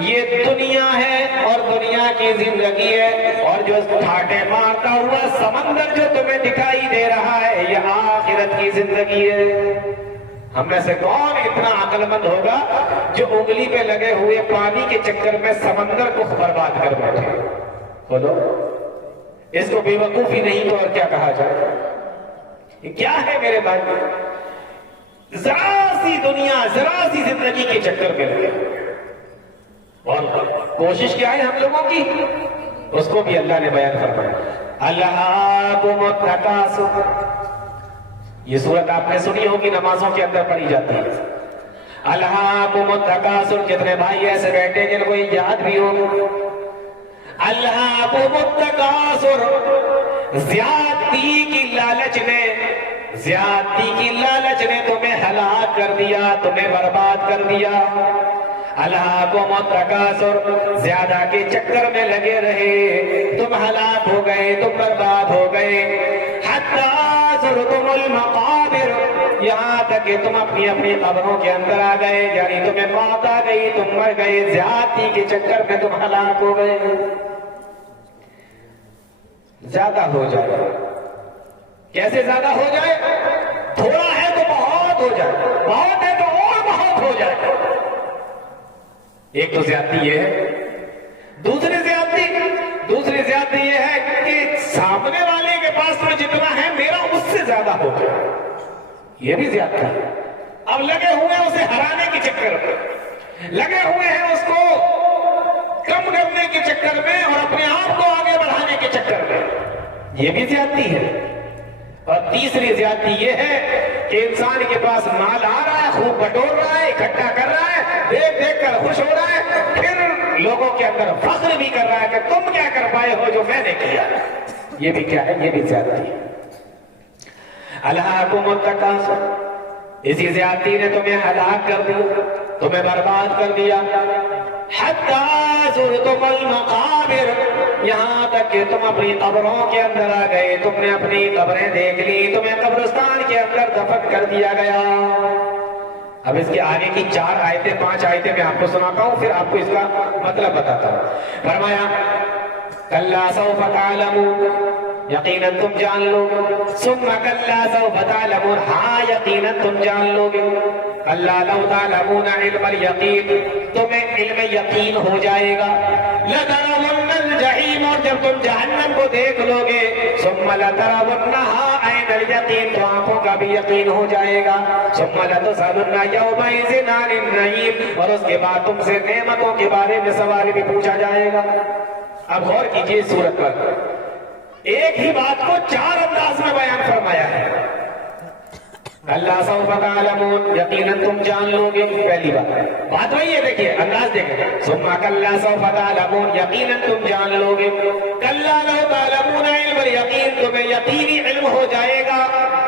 یہ دنیا ہے اور دنیا کی زندگی ہے، اور جو ٹھاٹے مارتا ہوا سمندر جو تمہیں دکھائی دے رہا ہے یہ آخرت کی زندگی ہے۔ ہم میں سے کون اتنا عقل مند ہوگا جو انگلی پہ لگے ہوئے پانی کے چکر میں سمندر کو برباد کر بیٹھے؟ بولو، اس کو بے وقوفی نہیں تو اور کیا کہا جائے؟ یہ کیا ہے میرے بھائی؟ ذرا سی دنیا، ذرا سی زندگی کے چکر میں لگے، اور کوشش کیا ہے ہم لوگوں کی؟ اس کو بھی اللہ نے بیان فرمایا، الہاکم التکاثر۔ یہ سورت آپ نے سنی ہوگی، نمازوں کے اندر پڑھی جاتی ہے، الہاکم التکاثر۔ کتنے بھائی ایسے بیٹھے جن کو یہ یاد بھی ہو؟ الہاکم التکاثر، زیادتی کی لالچ نے تمہیں ہلاک کر دیا، تمہیں برباد کر دیا۔ الہاکم التکاثر، زیادہ کے چکر میں لگے رہے، تم ہلاک ہو گئے، تم برباد ہو گئے۔ حتی زرتم المقابر، یہاں تک کہ تم اپنی قبروں کے اندر آ گئے، یعنی تمہیں موت آ گئی، تم مر گئے، زیادتی کے چکر میں تم ہلاک ہو گئے۔ زیادہ ہو جائے، کیسے زیادہ ہو جائے؟ تھوڑا ہے تو بہت ہو جائے، بہت ہے تو اور بہت ہو جائے۔ ایک تو زیادتی یہ ہے، دوسری زیادتی یہ ہے کہ سامنے والے کے پاس میں جتنا ہے میرا اس سے زیادہ ہو جائے، یہ بھی زیادتی ہے۔ اب لگے ہوئے ہیں اسے ہرانے کے چکر میں، لگے ہوئے ہیں اس کو کم کرنے کے چکر میں اور اپنے آپ کو آگے بڑھانے کے چکر میں، یہ بھی زیادتی ہے۔ اور تیسری زیادتی یہ ہے کہ انسان کے پاس مال آ رہا ہے، خوب بٹور رہا ہے، اکٹھا کر رہا ہے، دیکھ دیکھ کر خوش ہو رہا ہے، پھر لوگوں کے اندر فخر بھی کر رہا ہے کہ تم کیا کر پائے ہو جو میں نے کیا۔ یہ بھی کیا ہے؟ یہ بھی زیادتی ہے۔ الہاکم التکاثر، اسی زیادتی نے تمہیں ہلاک کر دیا، تمہیں برباد کر دیا۔ حتی زرتم المقابر، یہاں تک کہ تم اپنی قبروں کے اندر آ گئے، تم نے اپنی قبریں دیکھ لی، تمہیں قبرستان کے اندر دفن کر دیا گیا۔ اب اس کے آگے کی 5 آیتیں میں آپ کو سناتا ہوں، پھر آپ کو اس کا مطلب بتاتا ہوں۔ فرمایا کلا سوف تعلمون، یقیناً تم جان لو گے، ثم کلا سوف تعلمون، ہاں یقیناً تم جان لو گے، کلا لو تعلمون علم الیقین، تمہیں علم یقین ہو جائے گا، لترون الجحیم، اور جب تم جہنم کو دیکھ لو گے، ثم لترونہا عین الیقین، تو آنکھوں کا بھی یقین ہو جائے گا، ثم لتسألن یومئذ عن النعیم، اور اس کے بعد تم سے نعمتوں کے بارے میں سوال بھی پوچھا جائے گا۔ اب غور کیجئے اس صورت پر، ایک ہی بات کو 4 انداز میں بیان فرمایا ہے۔ اللہ سوف تعلمون، یقیناً تم جان لو گے، پہلی بات وہی ہے، دیکھیے انداز دیکھیں، ثم کلا سوف تعلمون، یقیناً تم جان لو گے، کلا لو تعلمون علم الیقین، تمہیں یقینی علم ہو جائے گا،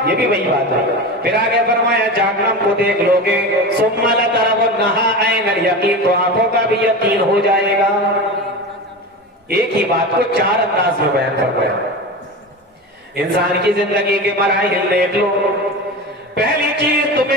یہ بھی وہی بات ہے۔ پھر آگے فرمایا جہنم کو دیکھ لو گے، ثم لترونہا عین الیقین، تو آنکھوں کا بھی یقین ہو جائے گا۔ ایک ہی بات کو 4 انداز میں بیان فرمایا۔ انسان کی زندگی کے مراحل دیکھ لو، پہلی چیز تم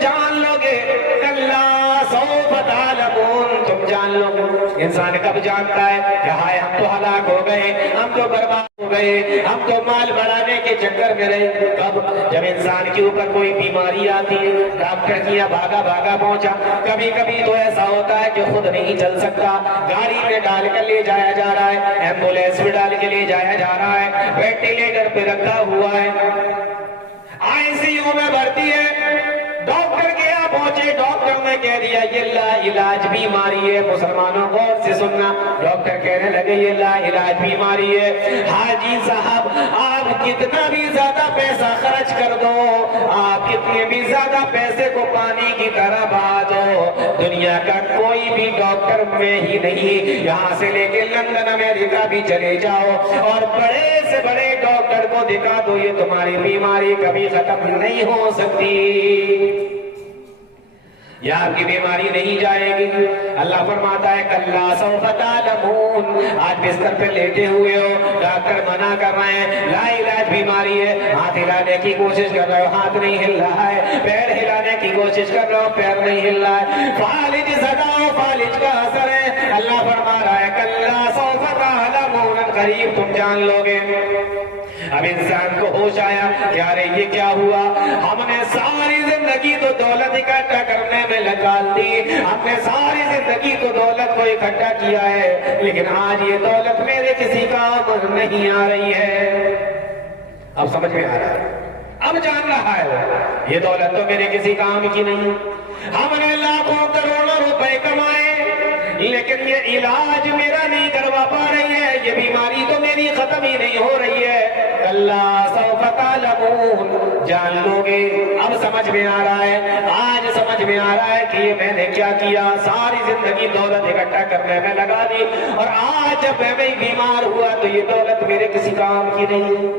جان لو گے، کلا سوف تعلمون، تم جان لو گے۔ انسان کب جانتا ہے کہ ہائے ہم تو ہلاک ہو گئے، ہم تو برباد ہو گئے، ہم تو مال بڑھانے کے چکر میں رہے؟ کب؟ جب انسان کے اوپر کوئی بیماری آتی ہے، ڈاکٹر کیا بھاگا پہنچا، کبھی کبھی تو ایسا ہوتا ہے کہ خود نہیں چل سکتا، گاڑی میں ڈال کر لے جایا جا رہا ہے، ایمبولینس میں ڈال کے لے جایا جا رہا ہے، وینٹیلیٹر پہ رکھا ہوا ہے، آئی سی یو میں بھرتی ہے، ڈاکٹر کے یہاں پہنچے، ڈاکٹر نے کہہ دیا لیا یہ لا علاج بیماری ہے. مسلمانوں غور سے سننا, ڈاکٹر کہنے لگے یہ لا علاج بیماری ہے. حاجی صاحب آپ کتنا بھی زیادہ پیسہ خرچ کر دو, آپ کتنے بھی زیادہ پیسے کو پانی کی طرح بہا دو, دنیا کا کوئی بھی ڈاکٹر میں ہی نہیں, یہاں سے لے کے لندن امریکہ بھی چلے جاؤ اور بڑے سے بڑے ڈاکٹر کو دکھا دو, یہ تمہاری بیماری کبھی ختم نہیں ہو سکتی, یا آپ کی بیماری نہیں جائے گی. اللہ فرماتا ہے کلا سوف تعلمون, آج بستر پہ لیٹے ہوئے ہو, ڈاکٹر منع کر رہے ہیں لا علاج بیماری ہے, ہاتھ ہلانے کی کوشش کر رہے ہو ہاتھ نہیں ہل رہا ہے, پیر ہلانے کی کوشش کر رہے ہو پیر نہیں ہل رہا ہے, فالج صداؤ فالج کا اثر ہے. اللہ فرما رہا ہے کلا سوف تعلمون, قریب تم جان لو گے. اب انسان کو ہوش آیا کہ ارے یہ کیا ہوا, ہم نے ساری زندگی تو دولت اکٹھا کرنے میں لگا دی, ہم نے ساری زندگی تو دولت کو اکٹھا کیا ہے, لیکن آج یہ دولت میرے کسی کام نہیں آ رہی ہے. اب سمجھ میں آ رہا ہے, اب جان رہا ہے یہ دولت تو میرے کسی کام کی نہیں. ہم نے لاکھوں کروڑوں روپے کمائے لیکن یہ علاج میرا نہیں کروا پا رہی ہے, یہ بیماری تو میری ختم ہی نہیں ہو رہی ہے. اللہ سوف تعلمون, جان لو گے. اب سمجھ میں آ رہا ہے, آج سمجھ میں آ رہا ہے کہ یہ میں نے کیا کیا, ساری زندگی دولت اکٹھا کرنے میں لگا دی, اور آج جب میں بیمار ہوا تو یہ دولت میرے کسی کام کی نہیں ہے.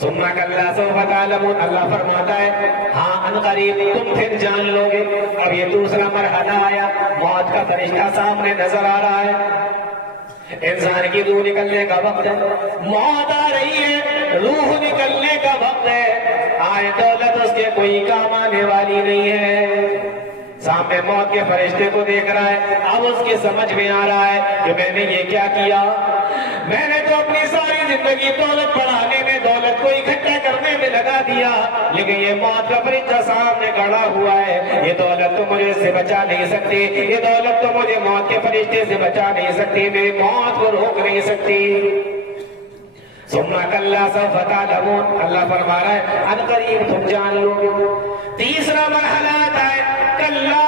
ثم کلا سوف تعلمون, اللہ فرماتا ہے ہاں ان قریب تم پھر جان لو گے. اب یہ دوسرا مرحلہ آیا, موت کا فرشتہ سامنے نظر آ رہا ہے, انسان کی روح نکلنے کا وقت ہے, موت آ رہی ہے, روح نکلنے کا وقت ہے. آئے دولت اس کے کوئی کام آنے والی نہیں ہے. سامنے موت کے فرشتے کو دیکھ رہا ہے, اب اس کی سمجھ میں آ رہا ہے کہ میں نے یہ کیا کیا, میں نے تو اپنی ساری زندگی دولت بڑھانے میں, دولت کو اکٹھا کرنے میں لگا دیا, لیکن یہ موت کا فرشتہ سامنے کھڑا ہوا ہے, یہ دولت تو مجھے اس سے بچا نہیں سکتی, یہ دولت تو مجھے موت کے فرشتے سے بچا نہیں سکتی, میری موت کو روک نہیں سکتی. ثم کلا سوف تعلمون, اللہ فرما رہا ہے ان قریب تم جان لو گے. تیسرا مرحلہ آتا ہے کلا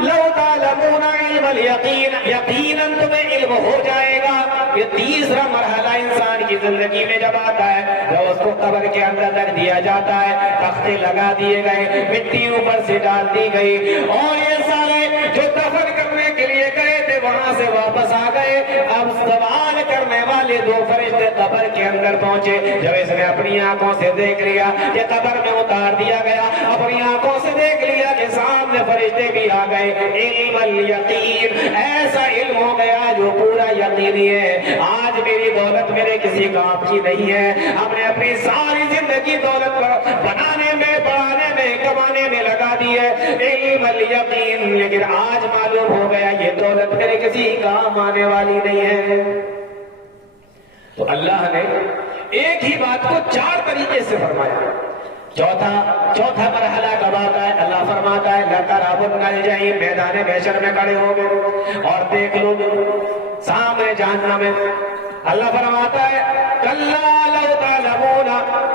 لو تعلمون علم الیقین, یقیناً تمہیں علم ہو جائے گا. یہ تیسرا مرحلہ انسان کی زندگی میں جب آتا ہے, جب اس کو قبر کے اندر رکھ دیا جاتا ہے, تختے لگا دیے گئے, مٹی اوپر سے ڈال دی گئی, اور یہ سارے جو دفن کرنے کے لیے گئے تھے وہاں سے واپس آ گئے. اب سوال کرنے والے دو فرشتے قبر کے اندر پہنچے. جب اس نے اپنی آنکھوں سے دیکھ لیا کہ قبر میں اتار دیا گیا, اپنی آنکھوں سے دیکھ لیا کہ سامنے فرشتے بھی آ گئے, علم الیقین, ایسا علم ہو گیا جو پورا یقینی ہے. آج میری دولت میرے کسی کام کی نہیں ہے, ہم نے اپنی ساری زندگی دولت بنانے میں, بڑھانے میں, کمانے میں لگا دی ہے, علم الیقین, لیکن آج معلوم ہو گیا یہ دولت میرے کسی کام آنے والی نہیں ہے. تو اللہ نے ایک ہی بات کو چار طریقے سے فرمایا. چوتھا مرحلہ کب آتا ہے, اللہ فرماتا ہے لَتَرَوُنَّ الْجَحِيمَ, میدان محشر میں کھڑے ہو گئے اور دیکھ لو سامنے جہنم میں. اللہ فرماتا ہے کَلَّا لَوْ تَعْلَمُونَ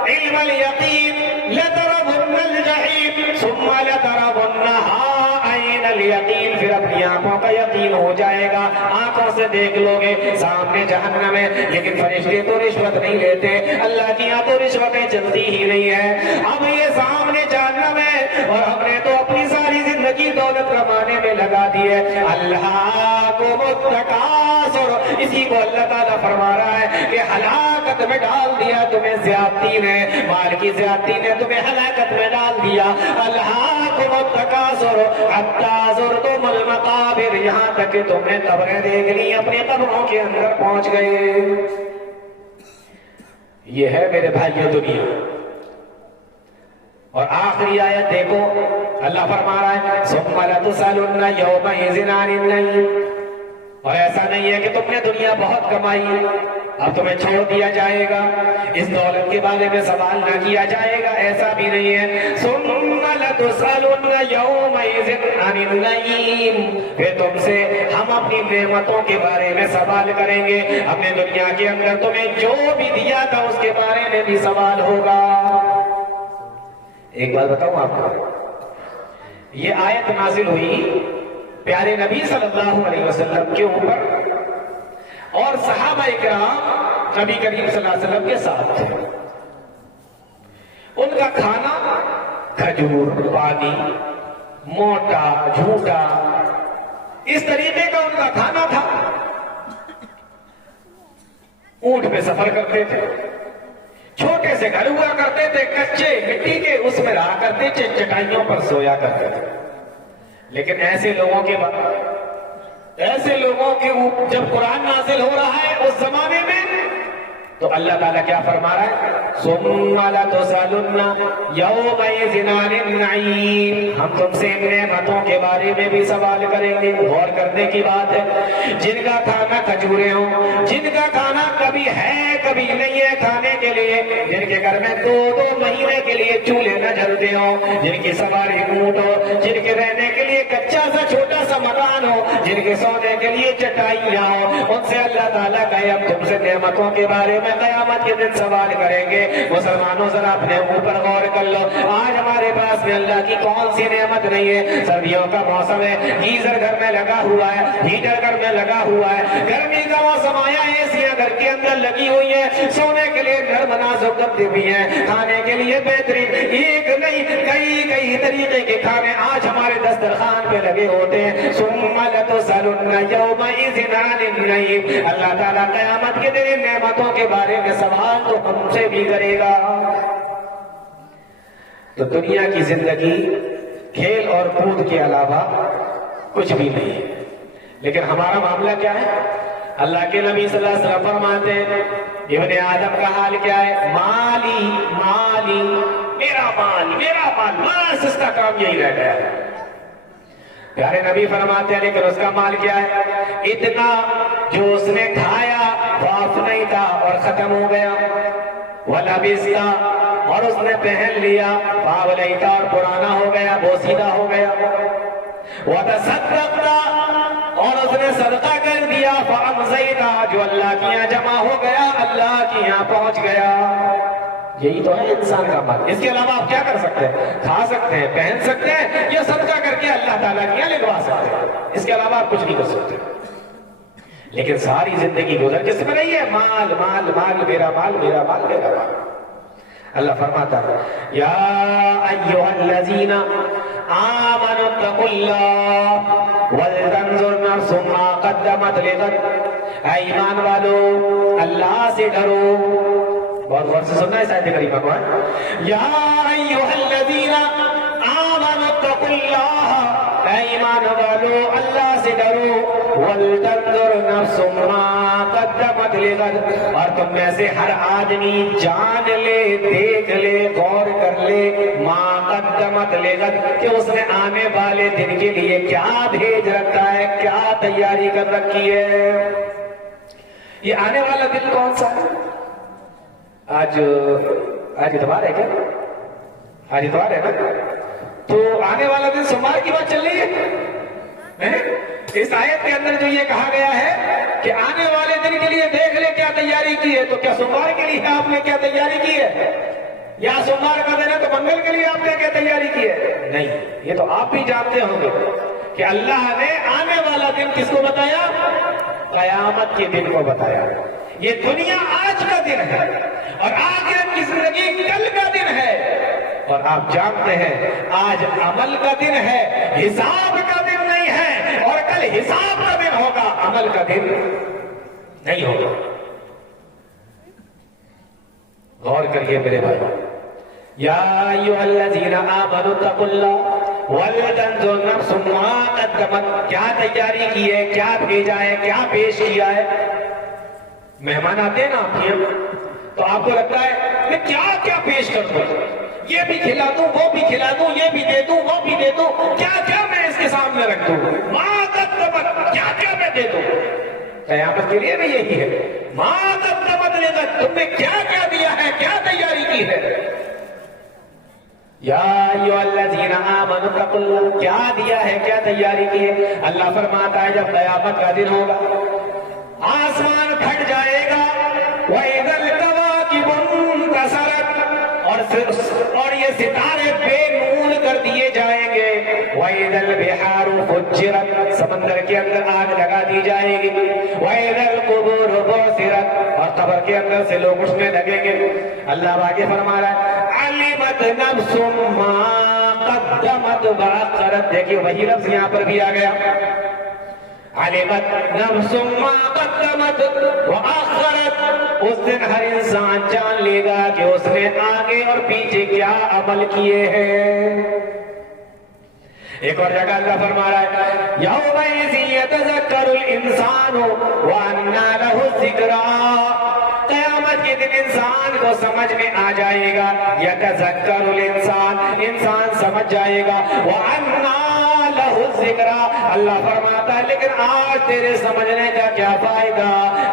عِلْمَ الْيَقِينِ لَتَرَوُنَّ الْجَحِيمَ ثُمَّ لَتَرَوُنَّهَا عَيْنَ الْيَقِينِ, پھر اپنی آنکھوں کا یقین ہو جائے گا, آنکھوں سے دیکھ لو گے سامنے جہنم ہے. لیکن فرشتے تو رشوت نہیں لیتے, اللہ کی یہاں تو رشوتیں چلتی ہی نہیں ہے. اب یہ سامنے جہنم ہے اور ہم نے تو اپنی ساری زندگی دولت کمانے میں لگا دی ہے. اللہ کو متکاسر, اسی کو اللہ تعالیٰ فرما رہا ہے کہ ہلاکت میں ڈال دیا تمہیں زیادتی نے, مال کی زیادتی نے تمہیں ہلاکت میں ڈال دیا. اللہ کو متکاسر حتی زرتم المقابر, یہاں تک کہ تم نے قبریں دیکھ لی, اپنی قبروں کے اندر پہنچ گئے. یہ ہے میرے بھائیو دنیا. اور آخری آیت دیکھو, اللہ فرما رہا ہے ثم لتسألن یومئذ عن النعیم, اور ایسا نہیں ہے کہ تم نے دنیا بہت کمائی اب تمہیں چھوڑ دیا جائے گا, اس دولت کے بارے میں سوال نہ کیا جائے گا, ایسا بھی نہیں ہے. ثم لتسألن یومئذ عن النعیم, پھر تم سے ہم اپنی نعمتوں کے بارے میں سوال کریں گے. ہم نے دنیا کے اندر تمہیں جو بھی دیا تھا اس کے بارے میں بھی سوال ہوگا. ایک بات بتاؤں آپ کو, یہ آیت نازل ہوئی پیارے نبی صلی اللہ علیہ وسلم کے اوپر اور صحابہ اکرام نبی کریم صلی اللہ علیہ وسلم کے ساتھ تھے. ان کا کھانا کھجور، پانی، موٹا، جھوٹا، اس طریقے کا ان کا کھانا تھا. اونٹ پہ سفر کرتے تھے، چھوٹے سے گھر ہوا کرتے تھے، کچے مٹی کے اس میں رہا کرتے تھے، چٹائیوں پر سویا کرتے تھے. لیکن ایسے لوگوں کے جب قرآن نازل ہو رہا ہے اس زمانے میں تو اللہ تعالیٰ کیا فرما رہا ہے؟ ثُمَّ لَتُسْأَلُنَّ يَوْمَئِذٍ عَنِ النَّعِيمِ. ہم تم سے ان نعمتوں کے بارے میں بھی سوال کریں گے. غور کرنے کی بات ہے. جن کا کھانا کھجورے ہوں، جن کا کھانا کبھی ہے کبھی نہیں ہے کھانے کے لیے، جن کے گھر میں 2 مہینے کے لیے چولہے نہ جلتے ہوں، جن کی سواری اونٹ ہو، جن کے رہنے کے لیے کچا سا چھوٹا سا مکان ہو، جن کے سونے کے لیے چٹائیاں ہو، ان سے اللہ تعالیٰ کہے اب تم سے نعمتوں کے بارے میں قیامت کے دن سوال کریں گے. مسلمانوں ذرا اپنے اوپر غور کر لو. آج ہمارے پاس میں اللہ کی کون سی نعمت نہیں ہے؟ سردیوں کا موسم ہے، گیزر گھر میں لگا ہوا ہے، ہیٹر گھر میں لگا ہوا ہے. گرمی کا موسم آیا، ایسیاں گھر کے اندر لگی ہوئی ہیں، سونے کے لیے گھر بنا سکتے بھی ہیں، کھانے کے لیے بہترین ایک نہیں کئی طریقے کے کھانے آج ہمارے دسترخوان پہ لگے ہوتے ہیں. ثُمَّ لَتُسْأَلُنَّ يَوْمَئِذٍ عَنِ النَّعِيمِ. اللہ تعالیٰ قیامت کے دن نعمتوں کے بارے میں سوال تو ہم سے بھی کرے گا. تو دنیا کی زندگی کھیل اور کود کے علاوہ کچھ بھی نہیں ہے. لیکن ہمارا معاملہ کیا ہے؟ اللہ کے نبی صلی اللہ علیہ وسلم فرماتے ہیں ابن آدم کا حال کیا ہے؟ مالی مالی، میرا مال میرا مال، بس اس کا کام یہی رہ گیا ہے. پیارے نبی فرماتے ہیں لیکن اس کا مال کیا ہے؟ اتنا جو اس نے کھایا واف نہیں تھا اور ختم ہو گیا. وَلَبِسْتَ، اور اس نے پہن لیا، وَأَوْلَيْتَ، اور پرانا ہو گیا، بوسیدہ ہو گیا. وَتَصَدَّقْتَ، اور اس نے صدقہ کر دیا، فَأَمْضَيْتَ، جو اللہ کے یہاں جمع ہو گیا، اللہ کے یہاں پہنچ گیا. یہی تو ہے انسان کا مال. اس کے علاوہ آپ کیا کر سکتے ہیں؟ کھا سکتے ہیں، پہن سکتے ہیں، یا صدقہ کر کے اللہ تعالیٰ کے یہاں لگوا سکتے ہیں. اس کے علاوہ آپ کچھ نہیں کر سکتے. لیکن ساری زندگی گزر جس میں رہی ہے مال مال مال، میرا مال میرا مال میرا مال. اللہ فرماتا ہے یا ایھا الذین آمنوا اتقوا اللہ ولتنظر نفس ما قدمت لغد. اے ایمان والو اللہ سے ڈرو. بہت غور سے سننا ہے اس آیت کریمہ کو. یا ایھا الذین آمنوا اتقوا اللہ، اے ایمان والو اللہ سے ڈرو. وَلْتَنْظُرْ نَفْسٌ مَا قَدَّمَتْ لِغَدٍ، اور تم میں سے ہر آدمی جان لے، دیکھ لے، غور کر لے، مَا قَدَّمَتْ لِغَدٍ، کہ اس نے آنے والے دن کے لیے کیا بھیج رکھا ہے، کیا تیاری کر رکھی ہے. یہ آنے والا دن کون سا ہے؟ آج اتوار ہے کیا؟ آج اتوار ہے نا؟ تو آنے والا دن سوموار کی بات چل رہی ہے. اس آیت کے اندر جو یہ کہا گیا ہے کہ آنے والے دن کے لیے دیکھ لے کیا تیاری کی ہے، تو کیا سوموار کے لیے آپ نے کیا تیاری کی ہے؟ یا سوموار کا دن ہے تو منگل کے لیے آپ نے کیا تیاری کی ہے؟ نہیں. یہ تو آپ بھی جانتے ہوں گے کہ اللہ نے آنے والا دن کس کو بتایا؟ قیامت کے دن کو بتایا. یہ دنیا آج کا دن ہے اور آخرت کی زندگی کل کا دن ہے. اور آپ جانتے ہیں آج عمل کا دن ہے، حساب کا دن نہیں ہے. اور کل حساب کا دن ہوگا، عمل کا دن نہیں ہوگا. غور کریے میرے بھائی. یا ایھا الذین آمنوا اتقوا اللہ ولتنظر نفس ما قدمت، کیا تیاری کی ہے، کیا بھیجا ہے، کیا پیش کیا ہے. مہمان آتے ہیں نا آپ کے تو آپ کو لگتا ہے میں کیا کیا پیش کر دوں، یہ بھی کھلا دوں، وہ بھی کھلا دوں، یہ بھی دے دوں، وہ بھی دے دوں، کیا کیا میں اس کے سامنے رکھ دوں، ما قدمت، کیا کیا میں دے دوں. قیامت کے لیے بھی یہی ہے، ما قدمت لغد، تم نے کیا کیا دیا ہے، کیا تیاری کی ہے. یا ایھا الذین آمنوا اتقوا اللہ، کیا دیا ہے، کیا تیاری کی ہے. اللہ فرماتا ہے جب قیامت کا دن ہوگا آسمان پھٹ جائے گا، وَإِذَا الْكَوَاكِبُ انتَثَرَتْ، اور یہ ستارے بے نور کر دیے جائیں گے. وَإِذَا الْبِحَارُ فُجِّرَتْ سمندر کے اندر آگ لگا دی جائے گی وَإِذَا الْقُبُورُ بُعْثِرَتْ اور قبر کے اندر سے لوگ اٹھنے لگیں گے اللہ آگے فرما رہا ہے عَلِمَتْ نَفْسٌ مَا قَدَّمَتْ وَأَخَّرَتْ دیکھیے وہی لفظ یہاں پر بھی آ گیا علمت نفس ما قدمت وآخرت اس دن ہر انسان جان لے گا کہ اس نے آگے اور پیچھے کیا عمل کیے ہیں ایک اور جگہ اللہ فرما رہا ہے یومئذ یتذکر الانسان وانى له الذکریٰ قیامت کے دن انسان کو سمجھ میں آ جائے گا یتذکر الانسان انسان سمجھ جائے گا وانى له الذکریٰ اللہ فرماتا ہے لیکن آج تیرے سمجھنے کا کیا فائدہ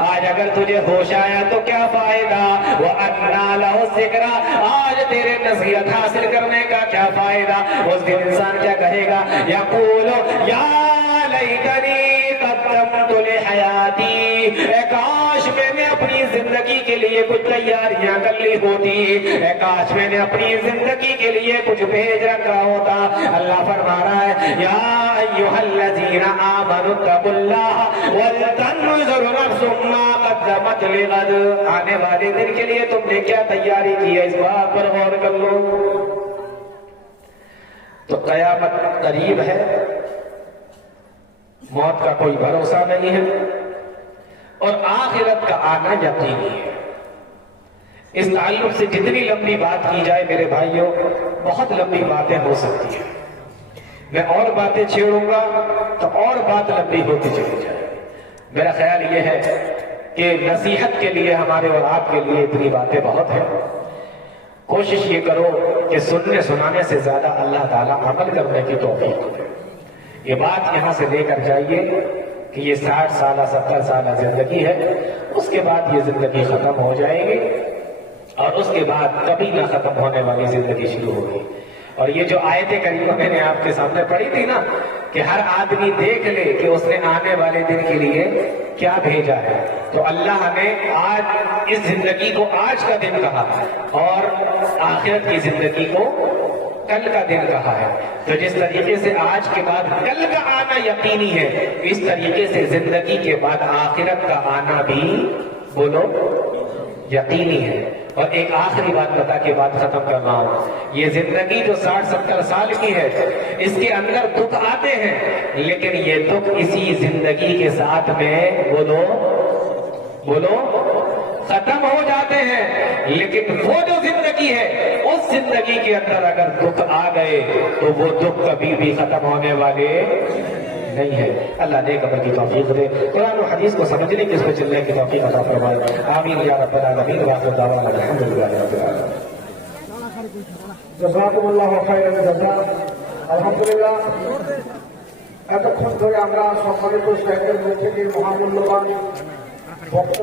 آج اگر تجھے ہوش آیا تو کیا فائدہ وَأَنَّا لَهُ الذِّكْرَىٰ آج تیرے نصیحت حاصل کرنے کا کیا فائدہ اس دن انسان کیا کہے گا یقول یا لیتنی قدمت لحیاتی اے کاش میں نے اپنی زندگی کے لیے کچھ تیاریاں کر لی ہوتی اے کاش میں نے اپنی زندگی کے لیے کچھ بھیج رکھا ہوتا اللہ فرما رہا ہے یا ایھا الذین آمنوا اتقوا اللہ ولتنظر نفس ما قدمت لغد آنے والے دن کے لیے تم نے کیا تیاری کی ہے اس بات پر غور کر لو تو قیامت قریب ہے موت کا کوئی بھروسہ نہیں ہے اور آخرت کا آنا یقینی ہے اس تعلق سے جتنی لمبی بات کی جائے میرے بھائیوں بہت لمبی باتیں ہو سکتی ہیں میں اور باتیں چھیڑوں گا تو اور بات لمبی ہوتی چلی جائے میرا خیال یہ ہے کہ نصیحت کے لیے ہمارے اور آپ کے لیے اتنی باتیں بہت ہیں کوشش یہ کرو کہ سننے سنانے سے زیادہ اللہ تعالیٰ عمل کرنے کی توفیق دے یہ بات یہاں سے لے کر جائیے کہ یہ 60 سالہ 70 سالہ زندگی ہے اس کے بعد یہ زندگی ختم ہو جائے گی اور اس کے بعد کبھی نہ ختم ہونے والی زندگی شروع ہوگی اور یہ جو آیت کریمہ میں نے آپ کے سامنے پڑھی تھی نا کہ ہر آدمی دیکھ لے کہ اس نے آنے والے دن کے لیے کیا بھیجا ہے تو اللہ نے آج اس زندگی کو آج کا دن کہا اور آخرت کی زندگی کو کل کا دن کہا ہے تو جس طریقے سے آج کے بعد کل کا آنا یقینی ہے اس طریقے سے زندگی کے بعد آخرت کا آنا بھی بولو یقینی ہے اور ایک آخری بات بتا کے بات ختم کر رہا ہوں یہ زندگی جو 60-70 سال کی ہے اس کے اندر دکھ آتے ہیں لیکن یہ دکھ اسی زندگی کے ساتھ میں بولو ختم ہو جاتے ہیں لیکن وہ جو زندگی ہے اس زندگی کے اندر اگر دکھ آ گئے تو وہ دکھ کبھی بھی ختم ہونے والے نہیں ہے اللہ نیک عمل کی توفیق دے قرآن و حدیث کو سمجھنے کی اس کو چلنے کی توفیق عطا فرمائے آمین یا رب العالمین وآخر دعوانا الحمدللہ رب العالمین جزاکم اللہ خیر الجزاء আলহামদুলিল্লাহ এতক্ষণ ধরে আমরা সম্মানিত স্ট্যান্ডের মধ্যে থেকে মহামূল্যবান বক্তব্য